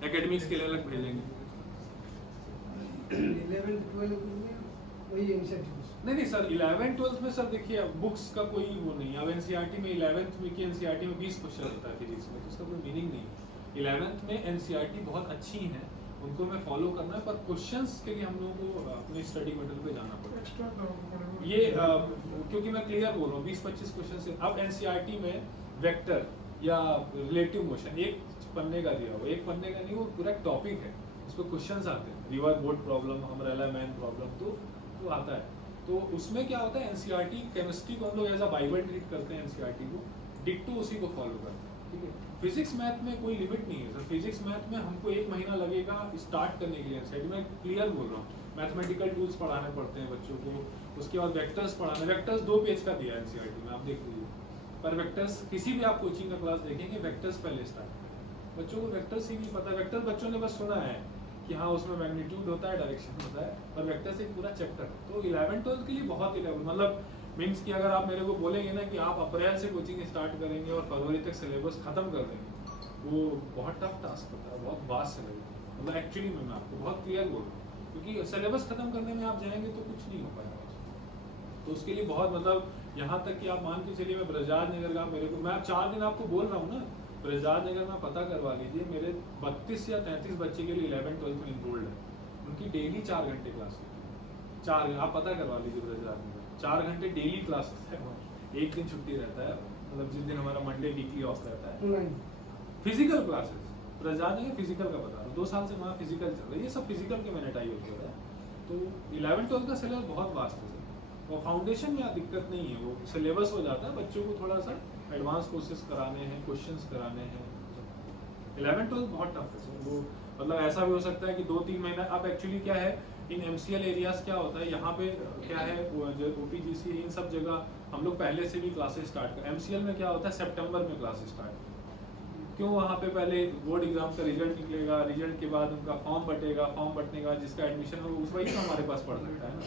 एकेडमिक्स के लिए अलग भेजेंगे? 11-12 में वही एनसीईआरटी नहीं सर, 11-12 में सर देखिए बुक्स का कोई वो नहीं है। अब एनसीईआरटी में 11th में की एनसीईआरटी में 20 क्वेश्चन होता है फिजिक्स में, तो उसका कोई मीनिंग नहीं है। 11th में एनसीईआरटी बहुत अच्छी है, उनको मैं फॉलो करना है, पर क्वेश्चंस के लिए हम लोगों को अपने स्टडी मटेरियल पे जाना पड़ेगा। एक्स्ट्रा करना पड़ेगा। ये क्योंकि मैं क्लियर बोल रहा हूँ, 20-25 क्वेश्चन से। अब एनसीईआरटी में वेक्टर या रिलेटिव मोशन एक पन्ने का दिया हुआ, एक पन्ने का नहीं, वो पूरा टॉपिक है, उस पर क्वेश्चंस आते हैं, river boat problem, umbrella man problem, तो आता है। तो उसमें क्या होता है, एनसीईआरटी केमिस्ट्री को हम लोग एज अ बाइबल ट्रीट करते हैं, एनसीईआरटी को डिट्टो उसी को फॉलो करते हैं, ठीक है। फिजिक्स मैथ में कोई लिमिट नहीं है सर, फिजिक्स मैथ में हमको 1 महीना लगेगा स्टार्ट करने के लिए एनसीईआरटी में, क्लियर बोल रहा हूँ। मैथमेटिकल टूल्स पढ़ाने पड़ते हैं बच्चों को, उसके बाद वेक्टर्स पढ़ाने, वेक्टर्स 2 पेज का दिया है एनसीईआरटी में, आप देख लीजिए। पर वेक्टर्स किसी भी आप कोचिंग का क्लास देखेंगे, वेक्टर्स पहले स्टार्ट करें, बच्चों को वेक्टर्स ही नहीं पता। वेक्टर बच्चों ने बस सुना है कि हाँ उसमें मैग्नीट्यूड होता है, डायरेक्शन होता है, पर वेक्टर्स एक पूरा चैप्टर है। तो 11-12 के लिए बहुत ही मतलब मीन्स कि अगर आप मेरे को बोलेंगे ना कि आप अप्रैल से कोचिंग स्टार्ट करेंगे और फरवरी तक सिलेबस खत्म कर देंगे, वो बहुत टफ टास्क होता है, बहुत वास्ट सिलेबस, मतलब एक्चुअली मैं आपको बहुत क्लियर बोल रहा हूँ, क्योंकि सिलेबस खत्म करने में आप जाएंगे तो कुछ नहीं हो पाएगा। तो उसके लिए बहुत मतलब यहाँ तक कि आप मान के चलिए, मैं ब्रजराज नगर का मेरे को, मैं 4 दिन आपको बोल रहा हूँ ना, ब्रजराज नगर में पता करवा लीजिए, मेरे 32 या 33 बच्चे के लिए 11-12 में इनरोल्ड है, उनकी डेली 4 घंटे क्लास होती है। 4 आप पता करवा लीजिए ब्रजराज नगर, 4 घंटे डेली क्लास है, एक दिन छुट्टी रहता है, मतलब जिस दिन हमारा मंडे वीकली ऑफ रहता है। फिजिकल क्लासेस ब्रजराज नगर फिजिकल का बता रहा हूँ, 2 साल से वहाँ फिजिकल चल रहा है, ये सब फिजिकल के मैंने टाई होते हैं। तो 11-12 का सिलेबस बहुत वास्ट है, और फाउंडेशन में दिक्कत नहीं है, वो सिलेबस हो जाता है, बच्चों को थोड़ा सा एडवांस कोर्सेज कराने हैं, क्वेश्चंस कराने हैं। 11-12 बहुत टफ है सर, वो मतलब ऐसा भी हो सकता है कि 2-3 महीना। अब एक्चुअली क्या है, इन MCL एरियाज क्या होता है, यहाँ पे क्या है, जो OPGC इन सब जगह हम लोग पहले से भी क्लासेस स्टार्ट कर। MCL में क्या होता है, सितंबर में क्लासेस स्टार्ट, क्यों, वहाँ पे पहले बोर्ड एग्जाम का रिजल्ट निकलेगा, रिजल्ट के बाद उनका फॉर्म बटेगा, फॉर्म बटने का जिसका एडमिशन हो उस वही तो हमारे पास पढ़ सकता है ना,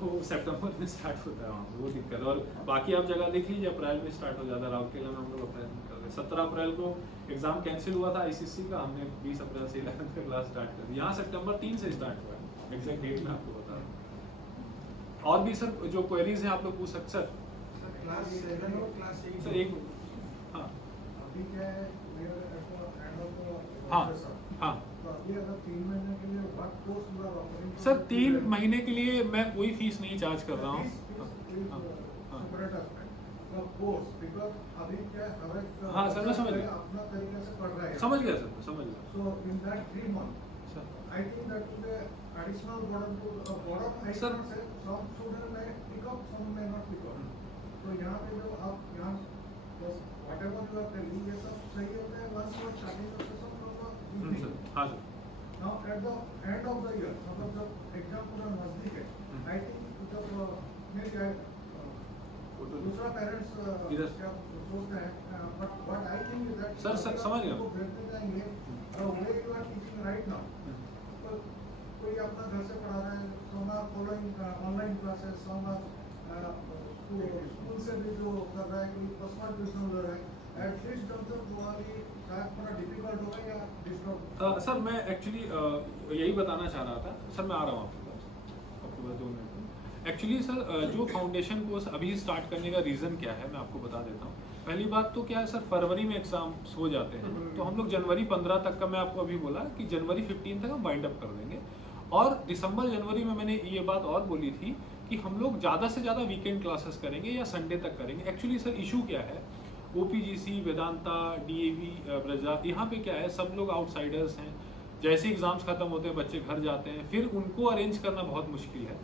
वो सितंबर में स्टार्ट होता है वहाँ, वो दिक्कत है। और बाकी आप जगह देख लीजिए, अप्रैल में स्टार्ट हो जाता है, राउरकेला में हम लोग अप्रैल में कर रहे हैं। 17 अप्रैल को एग्जाम कैंसिल हुआ था ICC का, हमने 20 अप्रैल से 11th का क्लास स्टार्ट कर दिया। यहाँ सितंबर 3 से स्टार्ट हुआ है, एग्जैक्ट डेट में आपको बता रहा हूँ। और भी सर जो क्वेरीज हैं आप लोग पूछ सकते सर। सर एक हाँ हाँ सर 3 महीने के लिए मैं कोई फीस नहीं चार्ज कर रहा हूँ। हाँ सर मैं समझ गया, अपना तरीके से पढ़ रहे हैं, समझ गया सर, समझ गया। So in that 3 months, I think that will be additional burden to burden. Sir, some student may pick up, some may not pick up. तो यहाँ पे जो आप यहाँ whatever you are telling, ये सब सही होता है once you are starting the session from the sir हाँ sir. now at the end of the year, मतलब जब एग्जाम पूरा नजदीक है, आई थिंक जब मेरे दूसरा पेरेंट्स इधर। क्या सोचते हैं but what I think is that sir, समझ गया। वो भेजते जाएंगे way you are teaching right now तो कोई अपना घर से पढ़ा रहा है some are following online classes some are school से भी जो कर रहा है कोई पर्सनल ट्यूशन ले रहा है एटलीस्ट जब तक वो वाली शायद थोड़ा डिफिकल्ट होगा या डिस्टर्ब सर मैं एक्चुअली यही बताना चाह रहा था सर, मैं आ रहा हूँ आपके पास 2 मिनट में। एक्चुअली सर जो फाउंडेशन कोर्स अभी स्टार्ट करने का रीज़न क्या है मैं आपको बता देता हूँ। पहली बात तो क्या है सर, फरवरी में एग्जाम्स हो जाते हैं तो हम लोग जनवरी 15 तक का, मैं आपको अभी बोला कि जनवरी 15 तक हम वाइंड अप कर देंगे। और दिसंबर जनवरी में मैंने ये बात और बोली थी कि हम लोग ज़्यादा से ज़्यादा वीकेंड क्लासेस करेंगे या संडे तक करेंगे। एक्चुअली सर इशू क्या है, OPGC, वेदांता, DAV, ब्रजा, यहाँ पे क्या है, सब लोग आउटसाइडर्स हैं। जैसे एग्ज़ाम्स खत्म होते हैं बच्चे घर जाते हैं, फिर उनको अरेंज करना बहुत मुश्किल है।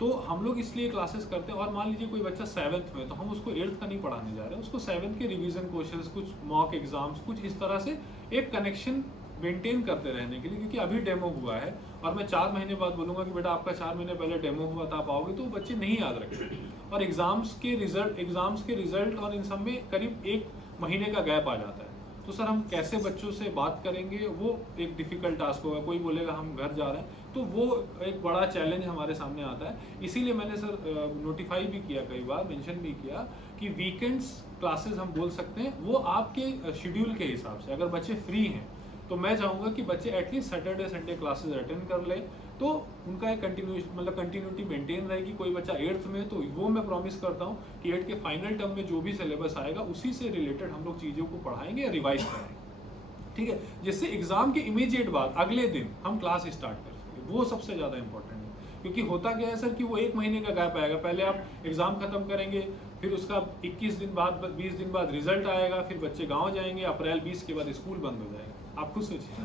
तो हम लोग इसलिए क्लासेस करते हैं। और मान लीजिए कोई बच्चा 7th में, तो हम उसको 8th का नहीं पढ़ाने जा रहे हैं, उसको 7th के रिवीजन क्वेश्चंस, कुछ मॉक एग्जाम्स, कुछ इस तरह से एक कनेक्शन मेंटेन करते रहने के लिए। क्योंकि अभी डेमो हुआ है और मैं 4 महीने बाद बोलूँगा कि बेटा आपका 4 महीने पहले डेमो हुआ था, आप आओगे, तो बच्चे नहीं याद रखेंगे। और एग्ज़ाम्स के रिजल्ट और इन सब में करीब 1 महीने का गैप आ जाता है। तो सर हम कैसे बच्चों से बात करेंगे, वो एक डिफ़िकल्ट टास्क होगा। कोई बोलेगा हम घर जा रहे हैं, तो वो एक बड़ा चैलेंज हमारे सामने आता है। इसीलिए मैंने सर नोटिफाई भी किया, कई बार मेंशन भी किया कि वीकेंड्स क्लासेस हम बोल सकते हैं, वो आपके शेड्यूल के हिसाब से। अगर बच्चे फ्री हैं तो मैं चाहूँगा कि बच्चे at least Saturday Sunday classes attend कर ले, तो उनका एक कंटिन्यूटी मेंटेन रहेगी। कोई बच्चा 8th में, तो वो मैं प्रॉमिस करता हूँ कि 8th के फाइनल टर्म में जो भी सिलेबस आएगा उसी से रिलेटेड हम लोग चीज़ों को पढ़ाएंगे या रिवाइज कराएंगे, ठीक है, जिससे एग्जाम के इमीडिएट बाद अगले दिन हम क्लास स्टार्ट कर सकें। वो सबसे ज़्यादा इंपॉर्टेंट है। क्योंकि होता क्या है सर कि वो 1 महीने का गैप आएगा। पहले आप एग्ज़ाम खत्म करेंगे, फिर उसका 21 दिन बाद 20 दिन बाद रिजल्ट आएगा, फिर बच्चे गांव जाएंगे, अप्रैल 20 के बाद स्कूल बंद हो जाएगा। आप खुद सोचिए,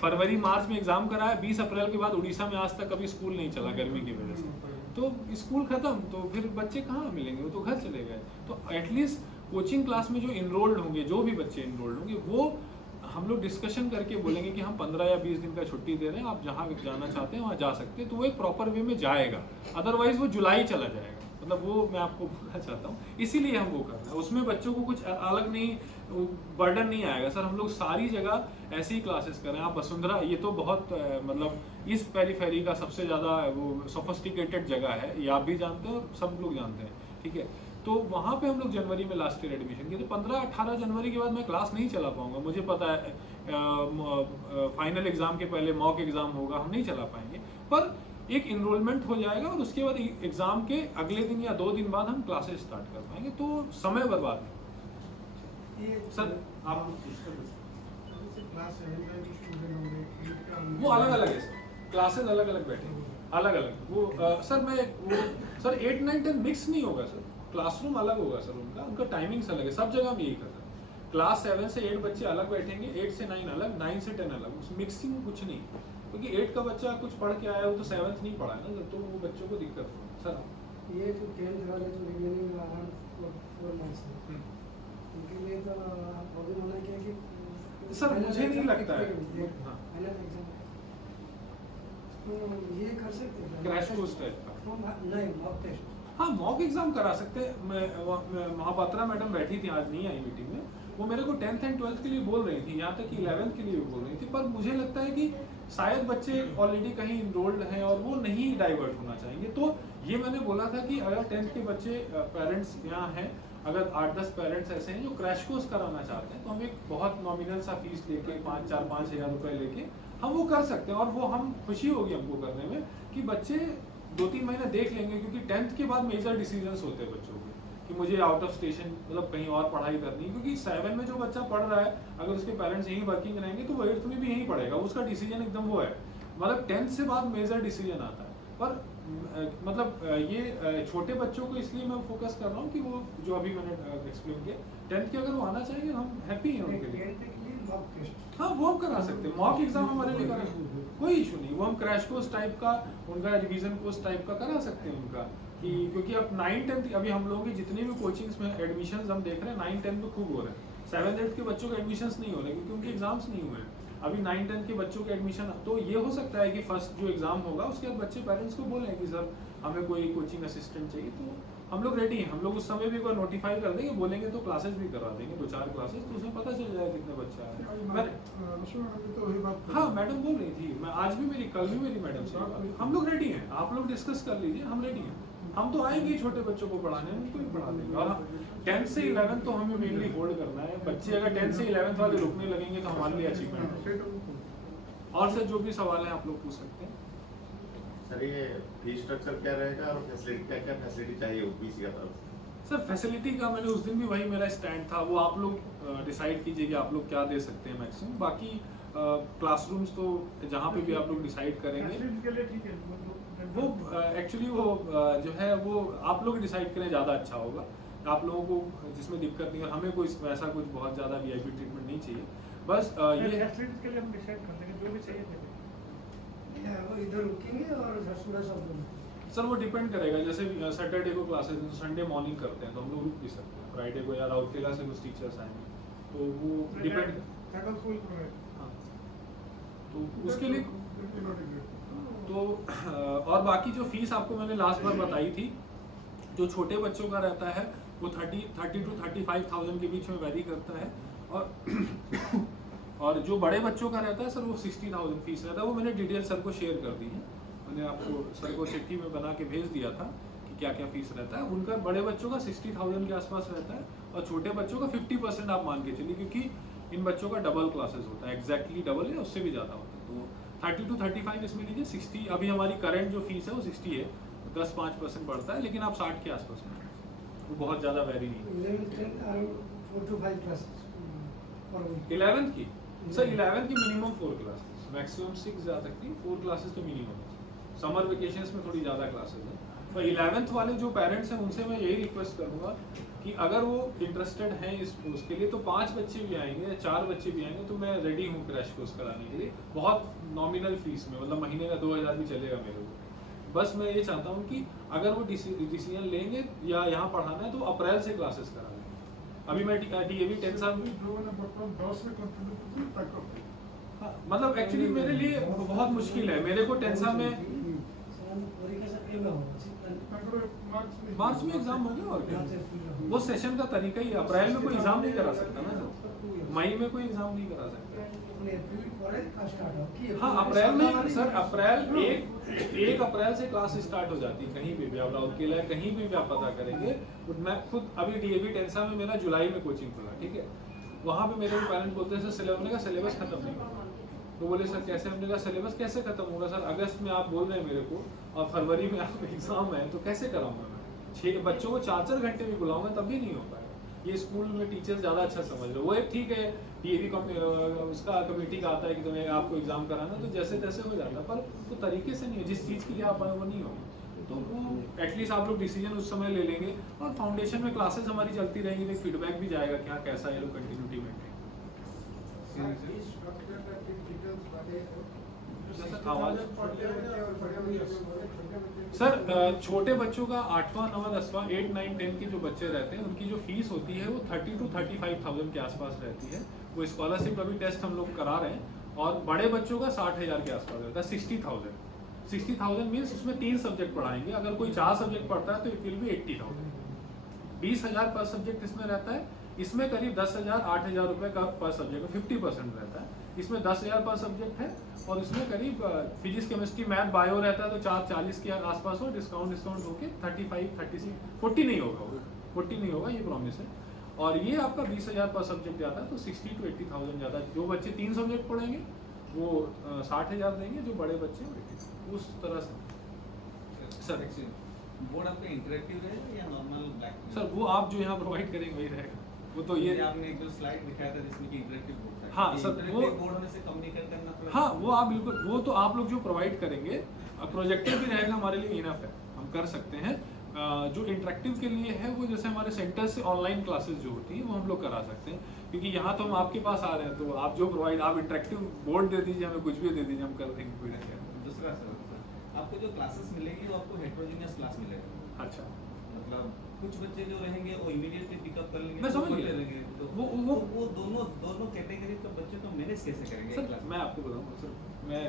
फरवरी मार्च में एग्ज़ाम कराया, 20 अप्रैल के बाद उड़ीसा में आज तक कभी स्कूल नहीं चला गर्मी की वजह से। तो स्कूल ख़त्म, तो फिर बच्चे कहाँ मिलेंगे, वो तो घर चले गए। तो एटलीस्ट कोचिंग क्लास में जो इनरोल्ड होंगे, जो भी बच्चे इनरोल्ड होंगे, वो हम लोग डिस्कशन करके बोलेंगे कि हम 15 या 20 दिन का छुट्टी दे रहे हैं, आप जहाँ जाना चाहते हैं वहाँ जा सकते हैं। तो वो एक प्रॉपर वे में जाएगा, अदरवाइज वो जुलाई चला जाएगा। मतलब वो मैं आपको बोलना चाहता हूँ, इसीलिए हम वो कर रहे हैं। उसमें बच्चों को कुछ अलग नहीं, बर्डन नहीं आएगा। सर हम लोग सारी जगह ऐसी ही क्लासेस कर रहे हैं। आप वसुंधरा, ये तो बहुत मतलब इस पेरीफेरी का सबसे ज़्यादा वो सोफिस्टिकेटेड जगह है, ये आप भी जानते हैं और सब लोग जानते हैं, ठीक है। तो वहाँ पे हम लोग जनवरी में लास्ट ईयर एडमिशन किए थे। 15-18 जनवरी के बाद मैं क्लास नहीं चला पाऊँगा, मुझे पता है फाइनल एग्ज़ाम के पहले मॉक एग्ज़ाम होगा, हम नहीं चला पाएंगे। पर एक इनरोलमेंट हो जाएगा और उसके बाद एग्ज़ाम के अगले दिन या 2 दिन बाद हम क्लासेस स्टार्ट कर पाएंगे, तो समय बर्बाद नहीं। सर आप क्लास 7 का जो स्टूडेंट होंगे 8 का वो अलग अलग है सर, क्लासेस अलग अलग बैठे अलग अलग। वो सर मैं वो सर 8, 9, 10 मिक्स नहीं होगा सर, क्लासरूम अलग होगा सर, उनका टाइमिंग्स अलग है। सब जगह हम यही कर रहे हैं। क्लास 7 से 8 बच्चे अलग बैठेंगे, 8 से 9 अलग, 9 से 10 अलग, उस मिक्सिंग कुछ नहीं। क्योंकि 8 का बच्चा कुछ पढ़ के आया हो तो 7th नहीं पढ़ा है ना, तो वो बच्चों को दिक्कत होगी। सर ये जो 10th वाले जो रिमेनिंग अराउंड 4 मंथ्स हैं, उनके लिए तो आप अभी मना किया कि सर मुझे नहीं लगता है फाइनल एग्जाम तो ये कर सकते हैं क्रैश कोर्स टाइप का। नहीं, मॉक टेस्ट। हाँ मॉक एग्जाम करा सकते हैं। महापात्रा मैडम बैठी थी, आज नहीं आई मीटिंग में, वो मेरे को 10th एंड 12th के लिए बोल रही थी, यहाँ तक कि 11th के लिए भी बोल रही थी। पर मुझे लगता है कि शायद बच्चे ऑलरेडी कहीं इनरोल्ड हैं और वो नहीं डाइवर्ट होना चाहेंगे। तो ये मैंने बोला था कि अगर 10th के बच्चे पेरेंट्स यहाँ हैं, अगर 8-10 पेरेंट्स ऐसे हैं जो क्रैश कोर्स कराना चाहते हैं, तो हम एक बहुत नॉमिनल सा फीस लेके 5-4-5 हज़ार रुपये लेके हम वो कर सकते हैं। और वो हम खुशी होगी हमको करने में कि बच्चे 2-3 महीने देख लेंगे। क्योंकि 10th के बाद मेजर डिसीजंस होते हैं बच्चों के कि मुझे आउट ऑफ स्टेशन मतलब कहीं और पढ़ाई करनी है। क्योंकि 7 में जो बच्चा पढ़ रहा है, अगर उसके पेरेंट्स यहीं वर्किंग रहेंगे तो वो 8th में भी यहीं पढ़ेगा, उसका डिसीजन एकदम वो है। मतलब 10th से बाद मेजर डिसीजन आता है। पर मतलब ये छोटे बच्चों को इसलिए मैं फोकस कर रहा हूँ कि वो जो अभी मैंने एक्सप्लेन किया, 10th के अगर वो आना चाहेंगे हम हैप्पी हैं उनके लिए। 10th के लिए मॉक टेस्ट, हाँ वो हम करा सकते हैं, मॉक एग्जाम हमारे लिए करा, कोई इशू नहीं। वो हम क्रैश कोर्स टाइप का, उनका रिवीजन कोर्स टाइप का करा सकते हैं उनका। कि क्योंकि अब 9-10 अभी हम लोगों की जितनी भी कोचिंग्स में एडमिशन्स हम देख रहे हैं 9-10 में खूब हो रहे हैं। 7-8 के बच्चों के एडमिशन्स नहीं हो रहे क्योंकि उनके एग्जाम्स नहीं हुए हैं। अभी 9-10 के बच्चों के एडमिशन, तो ये हो सकता है कि फर्स्ट जो एग्जाम होगा उसके बाद बच्चे पेरेंट्स को बोलें कि सर हमें कोई कोचिंग असिस्टेंट चाहिए तो हम लोग रेडी हैं। हम लोग उस समय भी एक बार नोटिफाई कर देंगे, बोलेंगे तो क्लासेस भी करवा देंगे, 2-4 क्लासेस, तो उसमें पता चल जाएगा कितने बच्चा है। हाँ मैडम बोल रही थी, मैं आज भी मेरी कल भी मेरी मैडम से बात हुई। हम लोग रेडी हैं, आप लोग डिस्कस कर लीजिए, हम रेडी हैं। हम तो आएंगे छोटे बच्चों को पढ़ाने, उनको भी पढ़ा देंगे। और 10th से 11th तो हमें मेनली होल्ड करना है। बच्चे अगर 10th से 11th वाले रुकने लगेंगे तो हमारे लिए अचीवमेंट है। और सर जो भी सवाल है आप लोग पूछ सकते हैं। सर ये फी स्ट्रक्चर क्या रहेगा और फैसिलिटी क्या फैसिलिटी चाहिए ओपीसी का तरफ से? सर फैसिलिटी का मैंने उस दिन भी वही मेरा स्टैंड था, वो आप लोग डिसाइड कीजिए कि आप लोग क्या दे सकते हैं मैक्सिमम। बाकी क्लासरूम्स तो जहाँ पे भी आप लोग डिसाइड करेंगे वो एक्चुअली वो जो है वो आप लोग डिसाइड करें, ज़्यादा अच्छा होगा आप लोगों को, जिसमें दिक्कत नहीं है। हमें कोई ऐसा कुछ बहुत ज़्यादा वीआईपी ट्रीटमेंट नहीं चाहिए, बस ये के लिए हम डिसाइड कर लेंगे जो भी चाहिए दे देंगे। या वो इधर रुकेंगे और झरसुगुड़ा सब लोग। सर वो डिपेंड करेगा, जैसे सैटरडे को क्लासेस तो संडे मॉर्निंग करते हैं तो हम लोग रुक भी सकते हैं। फ्राइडे को या राउरकेला से कुछ टीचर्स आएंगे तो वो डिपेंड, हाँ तो उसके लिए तो और बाकी जो फीस आपको मैंने लास्ट बार बताई थी, जो छोटे बच्चों का रहता है वो 30 to 35,000 के बीच में वैरी करता है। और जो बड़े बच्चों का रहता है सर वो 60,000 फीस रहता है। वो मैंने डिटेल सर को शेयर कर दी है, मैंने आपको सर को चिट्ठी में बना के भेज दिया था कि क्या क्या फीस रहता है उनका। बड़े बच्चों का 60,000 के आसपास रहता है और छोटे बच्चों का 50% आप मान के चलिए, क्योंकि इन बच्चों का डबल क्लासेस होता है, एग्जैक्टली डबल है, उससे भी ज़्यादा होता है। तो 30 to 35 इसमें लीजिए। 60 अभी हमारी करंट जो फीस है वो 60 है, 10-5% बढ़ता है, लेकिन आप 60 के आसपास में, वो बहुत ज़्यादा वेरी नहीं है। 11th 10th around 4 to 5 classes per week. 11th की सर 11th की मिनिमम 4 क्लासेस, मैक्सिमम 6 जा सकती है, 4 क्लासेस तो मिनिमम है। समर वेकेशंस में थोड़ी ज़्यादा क्लासेस हैं। तो 11th वाले जो पेरेंट्स हैं उनसे मैं यही रिक्वेस्ट करूँगा कि अगर वो इंटरेस्टेड हैं इस उसके लिए तो 5 बच्चे भी आएंगे या 4 बच्चे भी आएंगे तो मैं रेडी हूँ क्रैश कोर्स कराने के लिए, बहुत नॉमिनल फीस में, मतलब महीने का 2,000 भी चलेगा मेरे को। बस मैं ये चाहता हूँ कि अगर वो डिसीजन लेंगे या यहाँ पढ़ाना है तो अप्रैल से क्लासेस करा लें। अभी मैं DAV 10 साल हाँ, मतलब एक्चुअली मेरे लिए बहुत मुश्किल है। मेरे को 10 साल में मार्च में एग्जाम हो गया और क्या, वो सेशन का तरीका ही है। अप्रैल में कोई एग्जाम नहीं करा सकता ना सर, मई में कोई एग्जाम नहीं करा सकता। हाँ अप्रैल में सर, अप्रैल 1 अप्रैल से क्लास स्टार्ट हो जाती है कहीं भी आप राउरकेला कहीं भी आप पता करेंगे। मैं खुद अभी DAV 10 में मेरा जुलाई में कोचिंग खुला, ठीक है, वहाँ पे मेरे पेरेंट्स बोलते हैं सर सिलेबस खत्म नहीं होगा। तो बोले सर कैसे? हमने कहा सिलेबस कैसे खत्म होगा सर, अगस्त में आप बोल रहे हैं मेरे को और फरवरी में आपका एग्जाम है, तो कैसे कराऊंगा मैं? 6 बच्चों को 4-4 घंटे भी बुलाऊंगा तब भी नहीं हो पाएगा। ये स्कूल में टीचर्स ज़्यादा अच्छा समझ रहे, वो एक ठीक है DAV उसका कमेटी का आता है कि तुम्हें आपको एग्जाम कराना, तो जैसे तैसे हो जाता है, पर वो तरीके से नहीं है, जिस चीज़ के लिए आप आए वो नहीं होगा। तो वो एटलीस्ट आप लोग डिसीजन उस समय ले लेंगे और फाउंडेशन में क्लासेस हमारी चलती रहेंगी, तो फीडबैक भी जाएगा कि हाँ कैसा ये लोग कंटिन्यूटी में। सर छोटे बच्चों का 8वां 9वां 10वां 8 9 10 के जो बच्चे रहते हैं उनकी जो फीस होती है वो 30 to 35,000 के आसपास रहती है। वो स्कॉलरशिप अभी टेस्ट हम लोग करा रहे हैं। और बड़े बच्चों का 60,000 के आसपास रहता है, 60,000 मीन्स उसमें 3 सब्जेक्ट पढ़ाएंगे। अगर कोई 4 सब्जेक्ट पढ़ता है तो इट विल बी 80,000। 20,000 पर सब्जेक्ट इसमें रहता है। इसमें करीब 10,000 8,000 रुपये का पर सब्जेक्ट 50% रहता है। इसमें 10,000 पर सब्जेक्ट है और इसमें करीब फिजिक्स केमिस्ट्री मैथ बायो रहता है तो 440 के आसपास हो, डिस्काउंट होके 35 36 40 नहीं होगा, वो 40 नहीं होगा, ये प्रॉमिस है। और ये आपका 20,000 पर सब्जेक्ट जाता है तो 60 to 80,000 ज़्यादा। जो बच्चे 3 सब्जेक्ट पढ़ेंगे वो 60,000 देंगे, जो बड़े बच्चे उस तरह से। सर बोर्ड आपका इंटरेक्टिव रहेगा या नॉर्मल ब्लैक? सर वो आप जो यहाँ प्रोवाइड करेंगे वही रहेगा। वो तो ये आपने एक जो स्लाइड दिखाया था जिसमें कि इंटरेक्टिव बोर्ड था। हाँ सर, वो बोर्ड होने से कम्युनिकेट करना पड़ेगा। हाँ वो आप बिल्कुल, वो तो आप लोग जो प्रोवाइड करेंगे, प्रोजेक्टर भी रहेगा हमारे लिए इनफ है, हम कर सकते हैं। जो इंटरेक्टिव के लिए है वो जैसे हमारे सेंटर से ऑनलाइन क्लासेस जो होती है वो हम लोग करा सकते हैं, क्योंकि यहाँ तो हम आपके पास आ रहे हैं तो आप जो प्रोवाइड, आप इंटरेक्टिव बोर्ड दे दीजिए, हमें कुछ भी दे दीजिए, हम कर देंगे, कोई नहीं। दूसरा सर, आपको जो क्लासेस मिलेगी वो आपको हेटेरोजेनियस क्लास मिलेगा। अच्छा, मतलब कुछ बच्चे जो रहेंगे वो इमीडिएटली पिकअप कर लेंगे, मैं समझ वो गया। ले लेंगे, तो वो दोनों कैटेगरी के बच्चे तो मैनेज कैसे करेंगे सर क्लास? मैं आपको बताऊँ सर, मैं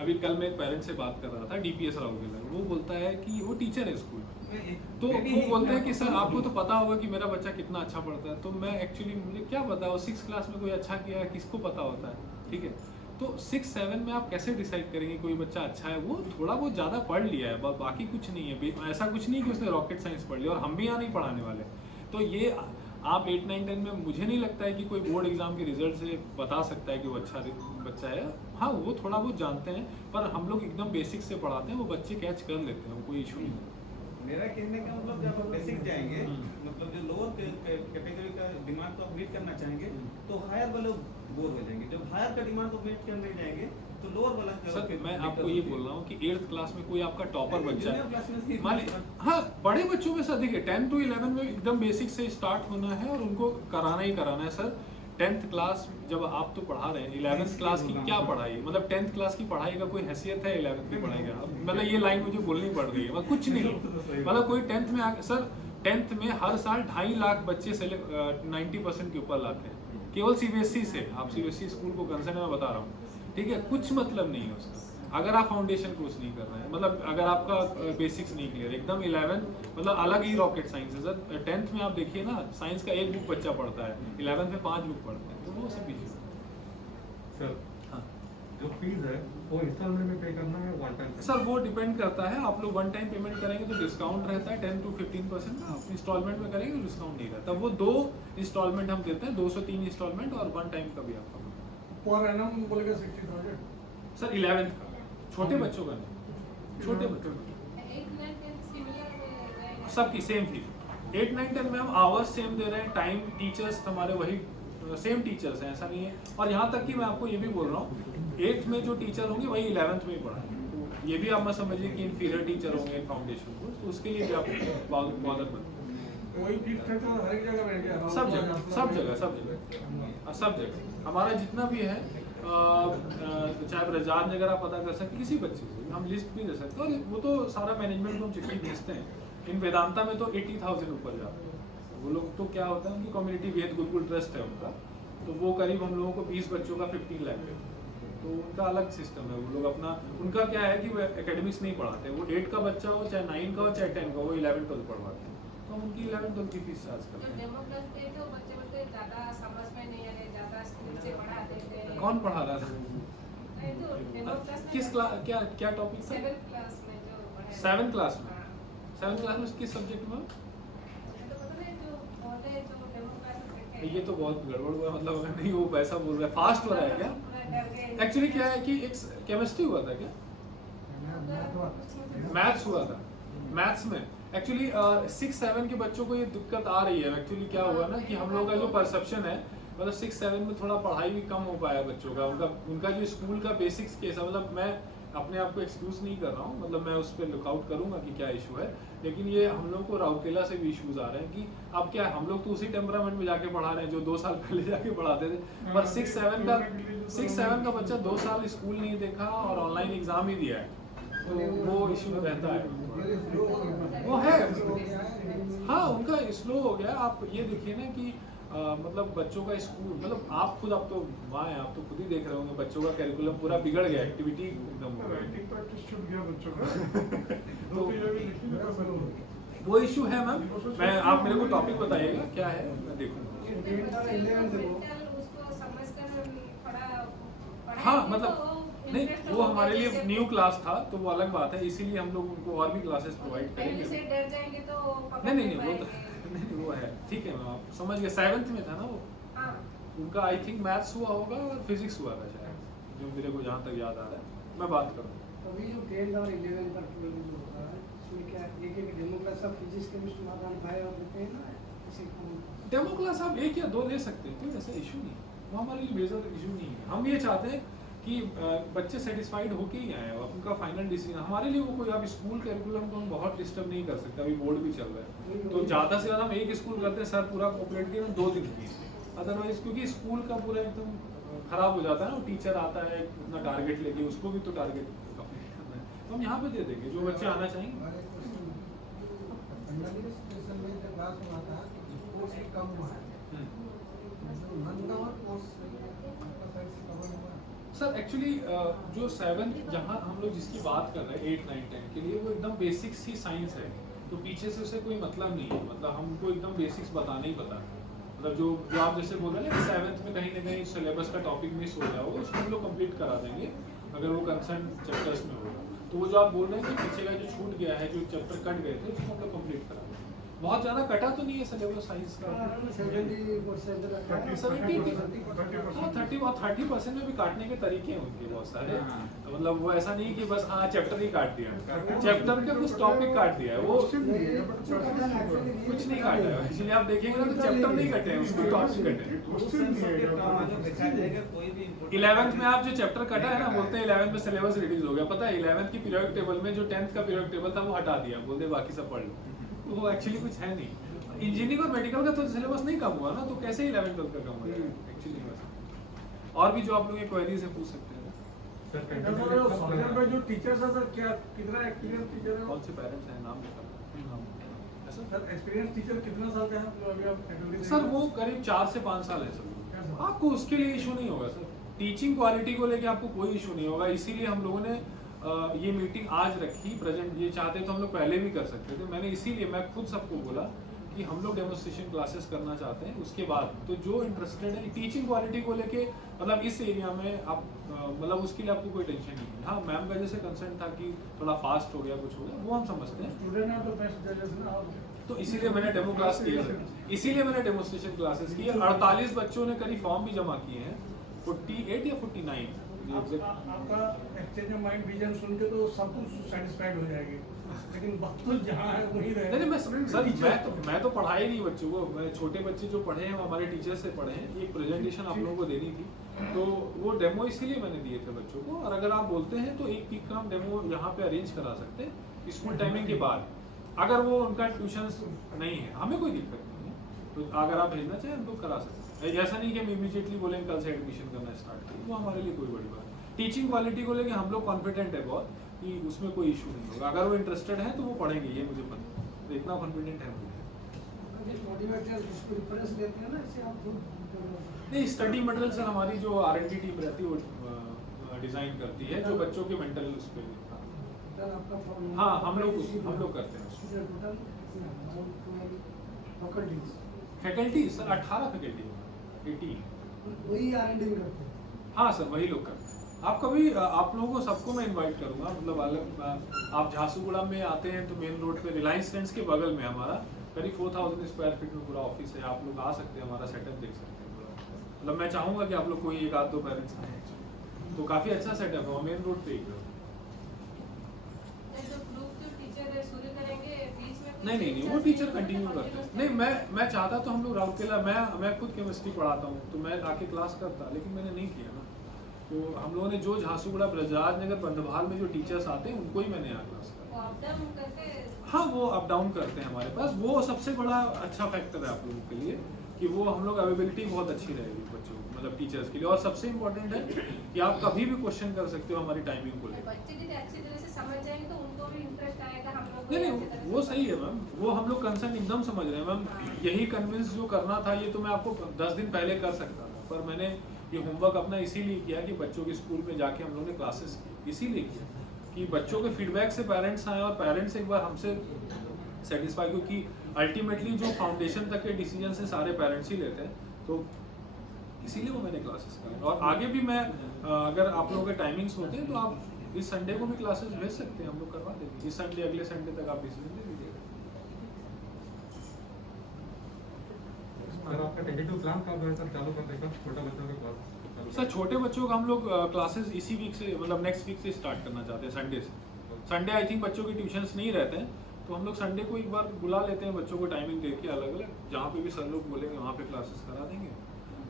अभी कल मैं एक पेरेंट से बात कर रहा था, DPS राउरकेला, वो बोलता है कि वो टीचर है स्कूल में, तो वो बोलते हैं कि सर आपको तो पता होगा कि मेरा बच्चा कितना अच्छा पढ़ता है। तो मैं एक्चुअली, मुझे क्या पता वो 6th क्लास में कोई अच्छा किया है, किसको पता होता है, ठीक है। तो 6-7 में आप कैसे डिसाइड करेंगे कोई बच्चा अच्छा है? वो थोड़ा बहुत ज़्यादा पढ़ लिया है, बाकी कुछ नहीं है, ऐसा कुछ नहीं कि उसने रॉकेट साइंस पढ़ लिया, और हम भी यहाँ नहीं पढ़ाने वाले। तो ये आप 8, 9, 10 में मुझे नहीं लगता है कि कोई बोर्ड एग्जाम के रिजल्ट से बता सकता है कि वो अच्छा बच्चा है। हाँ, वो थोड़ा बहुत जानते हैं, पर हम लोग एकदम बेसिक से पढ़ाते हैं, वो बच्चे कैच कर लेते हैं, कोई इशू नहीं है। मेरा कहने का मतलब जब आप बेसिक जाएंगे, मतलब जो लोअर कैटेगरी का डिमांड को आप मीट करना चाहेंगे तो हायर वाले बोर हो जाएंगे। जब हायर का डिमांड को मीट करने जाएंगे तो लोअर वाला सर मैं आपको ये बोल रहा हूँ कि 8th क्लास में कोई आपका टॉपर बच्चा junior class में है, भी- मान ली, हाँ बड़े बच्चों में सर देखिए 10 to 11 में एकदम बेसिक से स्टार्ट होना है और उनको कराना ही कराना है सर। 10th क्लास जब आप तो पढ़ा रहे हैं, 11th क्लास की क्या पढ़ाई, मतलब 10th क्लास की पढ़ाई का कोई हैसियत है 11th की पढ़ाई का? मतलब ये लाइन मुझे बोलनी पड़ रही है, मतलब कुछ नहीं, मतलब कोई 10th में सर 10th में हर साल 2.5 लाख बच्चे 90% के ऊपर लाते हैं, केवल CBSE से। आप CBSE स्कूल को कंसर्न में बता रहा हूँ, ठीक है, कुछ मतलब नहीं है उसका अगर आप फाउंडेशन कोर्स नहीं कर रहे हैं, मतलब अगर आपका बेसिक्स नहीं क्लियर, एकदम 11 मतलब अलग ही रॉकेट साइंस है सर। 10th में आप देखिए ना, साइंस का 1 बुक बच्चा पढ़ता है, 11th में 5 बुक पढ़ता है, तो वो सब इशू सर हाँ जो फीस है वो इंस्टॉलमेंट में पे करना है, वन टाइम? सर वो डिपेंड करता है, आप लोग 1 टाइम पेमेंट करेंगे तो डिस्काउंट रहता है 10 to 15%, आप इंस्टॉलमेंट में करेंगे तो डिस्काउंट नहीं रहता। वो 2 इंस्टॉलमेंट हम देते हैं, 203 इंस्टॉलमेंट और 1 टाइम का भी आपका पर एनम बोलेगा 60,000। सर 11th का, छोटे बच्चों का नहीं, छोटे बच्चों का सबकी सेम थी। 8, 9, 10 में हम आवर्स सेम दे रहे हैं, टाइम टीचर्स हमारे वही सेम टीचर्स हैं, ऐसा नहीं है। और यहाँ तक कि मैं आपको ये भी बोल रहा हूँ 8th में जो टीचर होंगे वही 11th में ही पढ़ाएंगे, तो ये भी आप मत समझिए कि इन्फीरियर टीचर होंगे फाउंडेशन को, तो उसके लिए भी आप बॉदर मत, वही फीस स्ट्रक्चर हर एक जगह बैठ गया। सब जगह सब जगह सब जगह सब जगह हमारा जितना भी है, चाहे ब्रजराज अगर आप पता कर सकते किसी बच्चे से, हम लिस्ट भी दे सकते हैं, और वो तो सारा मैनेजमेंट को हम चिट्ठी भेजते हैं। इन वेदांता में तो 80,000 ऊपर जाते हैं, वो लोग तो क्या होता है उनकी कम्युनिटी वेद गुरुकुल ट्रस्ट है उनका, तो वो करीब हम लोगों को 20 बच्चों का 15 लाख है, तो उनका अलग सिस्टम है। वो लोग अपना, उनका क्या है कि वो एकेडमिक्स नहीं पढ़ाते, वो 8 का बच्चा हो चाहे 9 का हो चाहे 10 का, वो 11, 12 पढ़वाते हैं, तो हम उनकी 11, 12 की फीस चार्ज करते हैं। डेमो क्लास पे तो बच्चे बोलते हैं ज्यादा समझ में नहीं आ रहे, ज्यादा स्कूल से पढ़ा देते हैं। कौन पढ़ा रहा था? नहीं तो डेमो क्लास में किस क्लास, क्या टॉपिक था? 7th क्लास में जो पढ़ाया। 7th क्लास में? हाँ। 7th क्लास में किस सब्जेक्ट में? तो पता नहीं जो बोलते हैं जो डेमो क्लास में बैठे ये तो बहुत गड़बड़ हुआ, मतलब अगर नहीं वो पैसा बोल रहा है, फास्ट हो रहा है क्या? एक्चुअली क्या है कि एक केमिस्ट्री हुआ था क्या, मैथ्स हुआ था, मैथ्स में एक्चुअली 6-7 के बच्चों को ये दिक्कत आ रही है। एक्चुअली क्या हुआ ना कि हम लोगों का जो परसेप्शन है, मतलब 6-7 में थोड़ा पढ़ाई भी कम हो पाया बच्चों का, उनका जो स्कूल का बेसिक्स केस है, मतलब मैं अपने आप को एक्सक्यूज नहीं कर रहा हूँ, मतलब मैं उस पर लुकआउट करूंगा कि क्या इशू है, लेकिन ये हम लोग को राउरकेला से भी इश्यूज आ रहे हैं कि अब क्या हम लोग तो उसी टेम्परामेंट में जाके पढ़ा रहे हैं जो 2 साल पहले जाके पढ़ाते थे, पर 6-7 का बच्चा 2 साल स्कूल नहीं देखा और ऑनलाइन एग्जाम ही दिया है, तो वो इशू रहता है, वो है। हाँ उनका स्लो हो गया। आप ये देखिए ना कि मतलब बच्चों का स्कूल, मतलब आप खुद, आप तो माँ हैं, आप तो खुद ही देख रहे होंगे बच्चों का कैरिकुलम पूरा बिगड़ गया, एक्टिविटी एकदम हो गई। राइटिंग प्रैक्टिस छूट गया बच्चों का। तो 2 पीरियड लिखने का बंद हो गया। वो इशू है मैम, मैं आप मेरे को टॉपिक बताइएगा क्या है, मैं देखूंगा। 11th उसको समझकर थोड़ा हाँ मतलब नहीं, वो हमारे लिए न्यू क्लास था तो वो अलग बात है, इसीलिए हम लोग उनको और भी क्लासेस प्रोवाइड पहले से करेंगे। डर जाएंगे तो पकड़ नहीं वो पाएंगे। तो नहीं वो है, ठीक है मैम, आप समझ गए। 7th में था ना वो, हाँ उनका आई थिंक मैथ्स हुआ होगा और फिजिक्स हुआ था शायद, जो मेरे को जहाँ तक याद आ रहा है, मैं बात करूँ। अभी जो 10th और 11th का 12th जो होता है इसमें क्या एक डेमो क्लास सब फिजिक्स केमिस्ट्री माध्यम भाई और देते हैं ना, किसी को डेमो क्लास आप 1 या 2 ले सकते हैं, कोई ऐसा इशू नहीं, वो हमारे लिए मेजर इशू नहीं है। हम ये चाहते हैं कि बच्चे सेटिस्फाइड होके ही आए, अब उनका फाइनल डिसीजन हमारे लिए वो कोई, आप स्कूल करिकुलम को हम बहुत डिस्टर्ब नहीं कर सकते, अभी बोर्ड भी चल रहा है, तो ज़्यादा से ज़्यादा हम एक स्कूल करते हैं, सर पूरा कोऑपरेट किया 2 दिन की, अदरवाइज क्योंकि स्कूल का पूरा एकदम खराब हो जाता है ना, टीचर आता है इतना टारगेट लेके, उसको भी तो टारगेट कंप्लीट करना है, तो हम यहाँ पे दे देंगे जो बच्चे आना चाहेंगे। स्टेशन में जब क्लास हुआ था कि कोर्स कम हुआ है, मनगांव कोर्स आपका साइड से कवर हुआ। सर एक्चुअली जो 7th जहाँ हम लोग जिसकी बात कर रहे हैं 8, 9, 10 के लिए वो एकदम बेसिक्स ही साइंस है, तो पीछे से उसे कोई मतलब नहीं है, मतलब हमको एकदम बेसिक्स बताना ही पता है। मतलब जो आप जैसे बोल रहे हैं ना 7th में कहीं ना कहीं सिलेबस का टॉपिक मिस हो जाओ, उसको हम लोग कंप्लीट करा देंगे अगर वो कंसर्न चैप्टर्स में होगा। तो वो जो आप बोल रहे हैं कि पीछे का जो छूट गया है, जो चैप्टर कट गए थे, उसको हम लोग कंप्लीट करा देंगे। बहुत ज़्यादा कटा तो नहीं है सिलेबस साइंस का, 30% में भी काटने के तरीके हैं उनके बहुत सारे। तो मतलब वो ऐसा नहीं कि बस हाँ चैप्टर ही काट दिया, चैप्टर के कुछ टॉपिक काट दिया है, वो कुछ नहीं काटा है। इसलिए आप देखेंगे ना तो चैप्टर नहीं कटे हैं, उसके टॉपिक कटे हैं। 11th में आप जो चैप्टर कटा है ना, बोलते हैं 11th में सिलेबस रिड्यूस हो गया। पता है 11th की पीरियड टेबल में जो 10th का पीरियड टेबल था वो हटा दिया, बोलते बाकी सब पढ़ लो। तो वो एक्चुअली कुछ है नहीं। इंजीनियरिंग और मेडिकल का तो सिलेबस नहीं कम हुआ ना, तो कैसे 11th 12th का कम हुआ एक्चुअली। और भी जो आप लोग क्वेरीज से पूछ सकते हैं सर जो टीचर्स है सर, क्या कितना एक्सपीरियंस टीचर है? कौन से पेरेंट्स हैं, नाम लिखा सर एक्सपीरियंस टीचर कितना साल का है? सर वो करीब 4 से 5 साल है सर। आपको उसके लिए इशू नहीं होगा सर, टीचिंग क्वालिटी को लेके आपको कोई इशू नहीं होगा। इसीलिए हम लोगों ने ये मीटिंग आज रखी। प्रेजेंट ये चाहते तो हम लोग पहले भी कर सकते थे, मैंने इसीलिए मैं खुद सबको बोला कि हम लोग डेमोन्स्ट्रेशन क्लासेस करना चाहते हैं। उसके बाद तो जो इंटरेस्टेड है टीचिंग क्वालिटी को लेके, मतलब इस एरिया में आप मतलब उसके लिए आपको कोई टेंशन नहीं है। हाँ मैम का जैसे कंसर्न था कि थोड़ा फास्ट हो गया, कुछ हो गया, वो हम समझते हैं। स्टूडेंट है तो बेस्ट जजेस ना, तो इसीलिए मैंने डेमो क्लास किया, इसीलिए मैंने डेमोन्स्ट्रेशन क्लासेस की। 48 बच्चों ने करीब फॉर्म भी जमा किए हैं, 48 या 49। आपका एक्सचेंज ऑफ माइंड विजन सुन के तो सब कुछ सेटिस्फाइड हो जाएगी, लेकिन बात तो जहाँ है वहीं रहे। नहीं सर मैं तो पढ़ा ही नहीं बच्चों को। मैं छोटे बच्चे जो पढ़े हैं वो हमारे टीचर से पढ़े हैं। एक प्रेजेंटेशन आप लोगों को देनी थी, तो वो डेमो इसीलिए मैंने दिए थे बच्चों को। और अगर आप बोलते हैं तो एक वीक का हम डेमो यहाँ पे अरेंज करा सकते हैं स्कूल टाइमिंग के बाद, अगर वो उनका ट्यूशन नहीं है, हमें कोई दिक्कत नहीं है। तो अगर आप भेजना चाहें हम लोग करा सकते हैं। ऐसा नहीं कि हम इमीडिएटली बोलेंगे कल से एडमिशन करना स्टार्ट करें, वो हमारे लिए कोई बड़ी बात नहीं। टीचिंग क्वालिटी को लेके हम लोग कॉन्फिडेंट है बहुत कि उसमें कोई इशू नहीं होगा। अगर वो इंटरेस्टेड है तो वो पढ़ेंगे, ये मुझे पता है, तो इतना कॉन्फिडेंट है मुझे। नहीं स्टडी मटेरियल सर हमारी जो R&D टीम रहती है वो डिज़ाइन करती है, जो बच्चों के मेंटल उस पर। हाँ हम लोग करते हैं। फैकल्टी सर 18 फैकल्टी 18 वही R&D में करते हैं। हाँ सर वही लोग करते हैं। आप कभी आप लोगों को सबको मैं इनवाइट करूंगा, मतलब अलग आप झांसूगुड़ा में आते हैं तो मेन रोड पे रिलायंस फ्रेंड्स के बगल में हमारा करीब 4000 स्क्वायर फीट में पूरा ऑफिस है। आप लोग आ सकते हैं, हमारा सेटअप देख सकते हैं पूरा। मतलब मैं चाहूँगा कि आप लोग कोई 1-2 पेरेंट्स आए, तो काफ़ी अच्छा सेटअप है मेन रोड पे ही। नहीं वो टीचर कंटिन्यू करते हैं। नहीं मैं चाहता तो हम लोग राउरकेला, मैं खुद केमिस्ट्री पढ़ाता हूँ तो मैं आके क्लास करता, लेकिन मैंने नहीं किया ना। तो हम लोगों ने जो झांसूगुड़ा, ब्रजराज नगर, बंधवाल में जो टीचर्स आते हैं उनको ही मैंने यहाँ क्लास करा। हाँ वो अप डाउन करते हैं हमारे पास, वो सबसे बड़ा अच्छा फैक्टर है आप लोगों के लिए कि वो हम लोग अवेलेबिलिटी बहुत अच्छी रहेगी बच्चों को, मतलब टीचर्स के लिए। और सबसे इम्पोर्टेंट है कि आप कभी भी क्वेश्चन कर सकते हो हमारी टाइमिंग को लेकर। नहीं वो सही है मैम, वो हम लोग कंसर्न एकदम समझ रहे हैं मैम। यही कन्विंस जो करना था ये तो मैं आपको 10 दिन पहले कर सकता था, पर मैंने ये होमवर्क अपना इसीलिए किया कि बच्चों के स्कूल में जाके हम लोगों ने क्लासेस की, इसीलिए किया कि बच्चों के फीडबैक से पेरेंट्स आए और पेरेंट्स एक बार हमसे सेटिस्फाई, क्योंकि अल्टीमेटली जो फाउंडेशन तक के डिसीजन से सारे पेरेंट्स ही लेते हैं, तो इसीलिए वो मैंने क्लासेस कराई। और आगे भी मैं अगर आप लोगों के टाइमिंग्स होते हैं तो आप इस संडे को भी क्लासेस भेज सकते हैं, हम लोग करवा देंगे। इस संडे अगले संडे तक आप डिसीजन ले लीजिएगा। सर आपका टेंटेटिव प्लान कब है सर चालू करने का छोटे बच्चों के क्लास? सर छोटे बच्चों का हम लोग क्लासेस इसी वीक से, मतलब नेक्स्ट वीक से स्टार्ट करना चाहते हैं, संडे से। संडे आई थिंक बच्चों के ट्यूशंस नहीं रहते हैं, तो हम लोग संडे को एक बार बुला लेते हैं बच्चों को, टाइमिंग दे के अलग अलग, जहाँ पे भी सर लोग बोलेंगे वहाँ पे क्लासेस करा देंगे।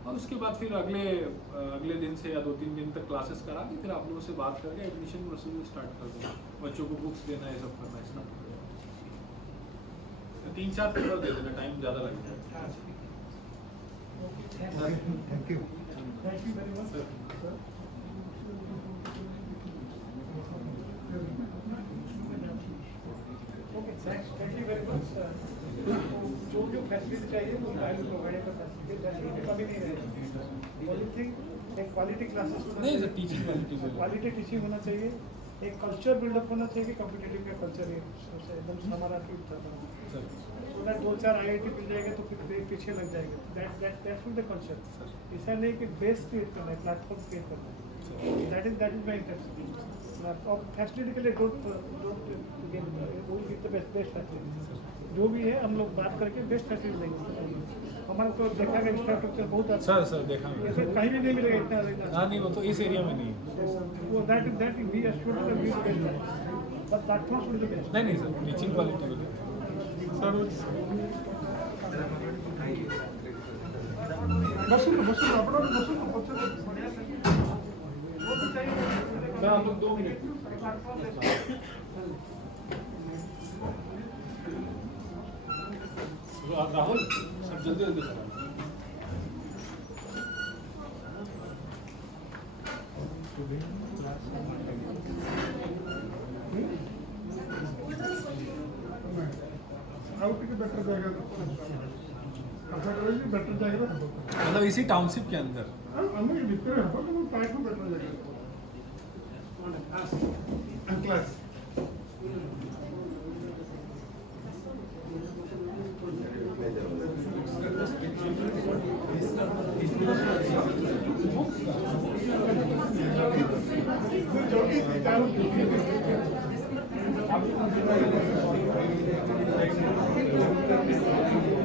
और उसके बाद फिर अगले दिन से या 2-3 दिन तक क्लासेस करा के फिर आप लोगों से बात करके एडमिशन प्रोसीजर स्टार्ट कर देंगे। बच्चों को बुक्स देना है, सब करना है, स्टार्ट कर देना। 3-4 पेपर दे देना, टाइम ज़्यादा लग जाएगा। Thank you very much sir. Thank you very much. जो फैसिलिटी चाहिए वो I will provide the facility, कभी नहीं रहेगी। एक क्वालिटी क्लासेस होना नहीं सर, चाहिए, टीचिंग क्वालिटी पे क्वालिटी टीचिंग होना चाहिए, एक कल्चर बिल्डअप होना चाहिए कि कॉम्पिटिटिव का कल्चर है सबसे एकदम हमारा फील्ड था सर तो दैट 2-4 IIT मिल जाएगा तो फिर पीछे लग जाएगा, दैट शुड द कॉन्सेप्ट। ऐसा नहीं कि बेस क्रिएट करना है, प्लेटफॉर्म क्रिएट करना है, दैट इज माय इंटेंशन। और फैसिलिटी के लिए डोंट बेस्ट फैसिलिटी जो भी है हम लोग बात करके बेस्ट फैसिलिटी देंगे। हमारा तो देखा गया इंफ्रास्ट्रक्चर बहुत अच्छा सर देखा ऐसे कहीं भी नहीं मिलेगा इतना हाँ नहीं, वो तो इस एरिया में नहीं है। वो that we assure that we best but platform should be best. नहीं सर, टीचिंग क्वालिटी पे सर हम लोग 2 मिनट राहुल सर जल्दी करो। बेटर जाएगा बेटर जाएगा मतलब इसी टाउनशिप के अंदर हमें भीतर पार्ट में बेटर जाएगा क्लास जो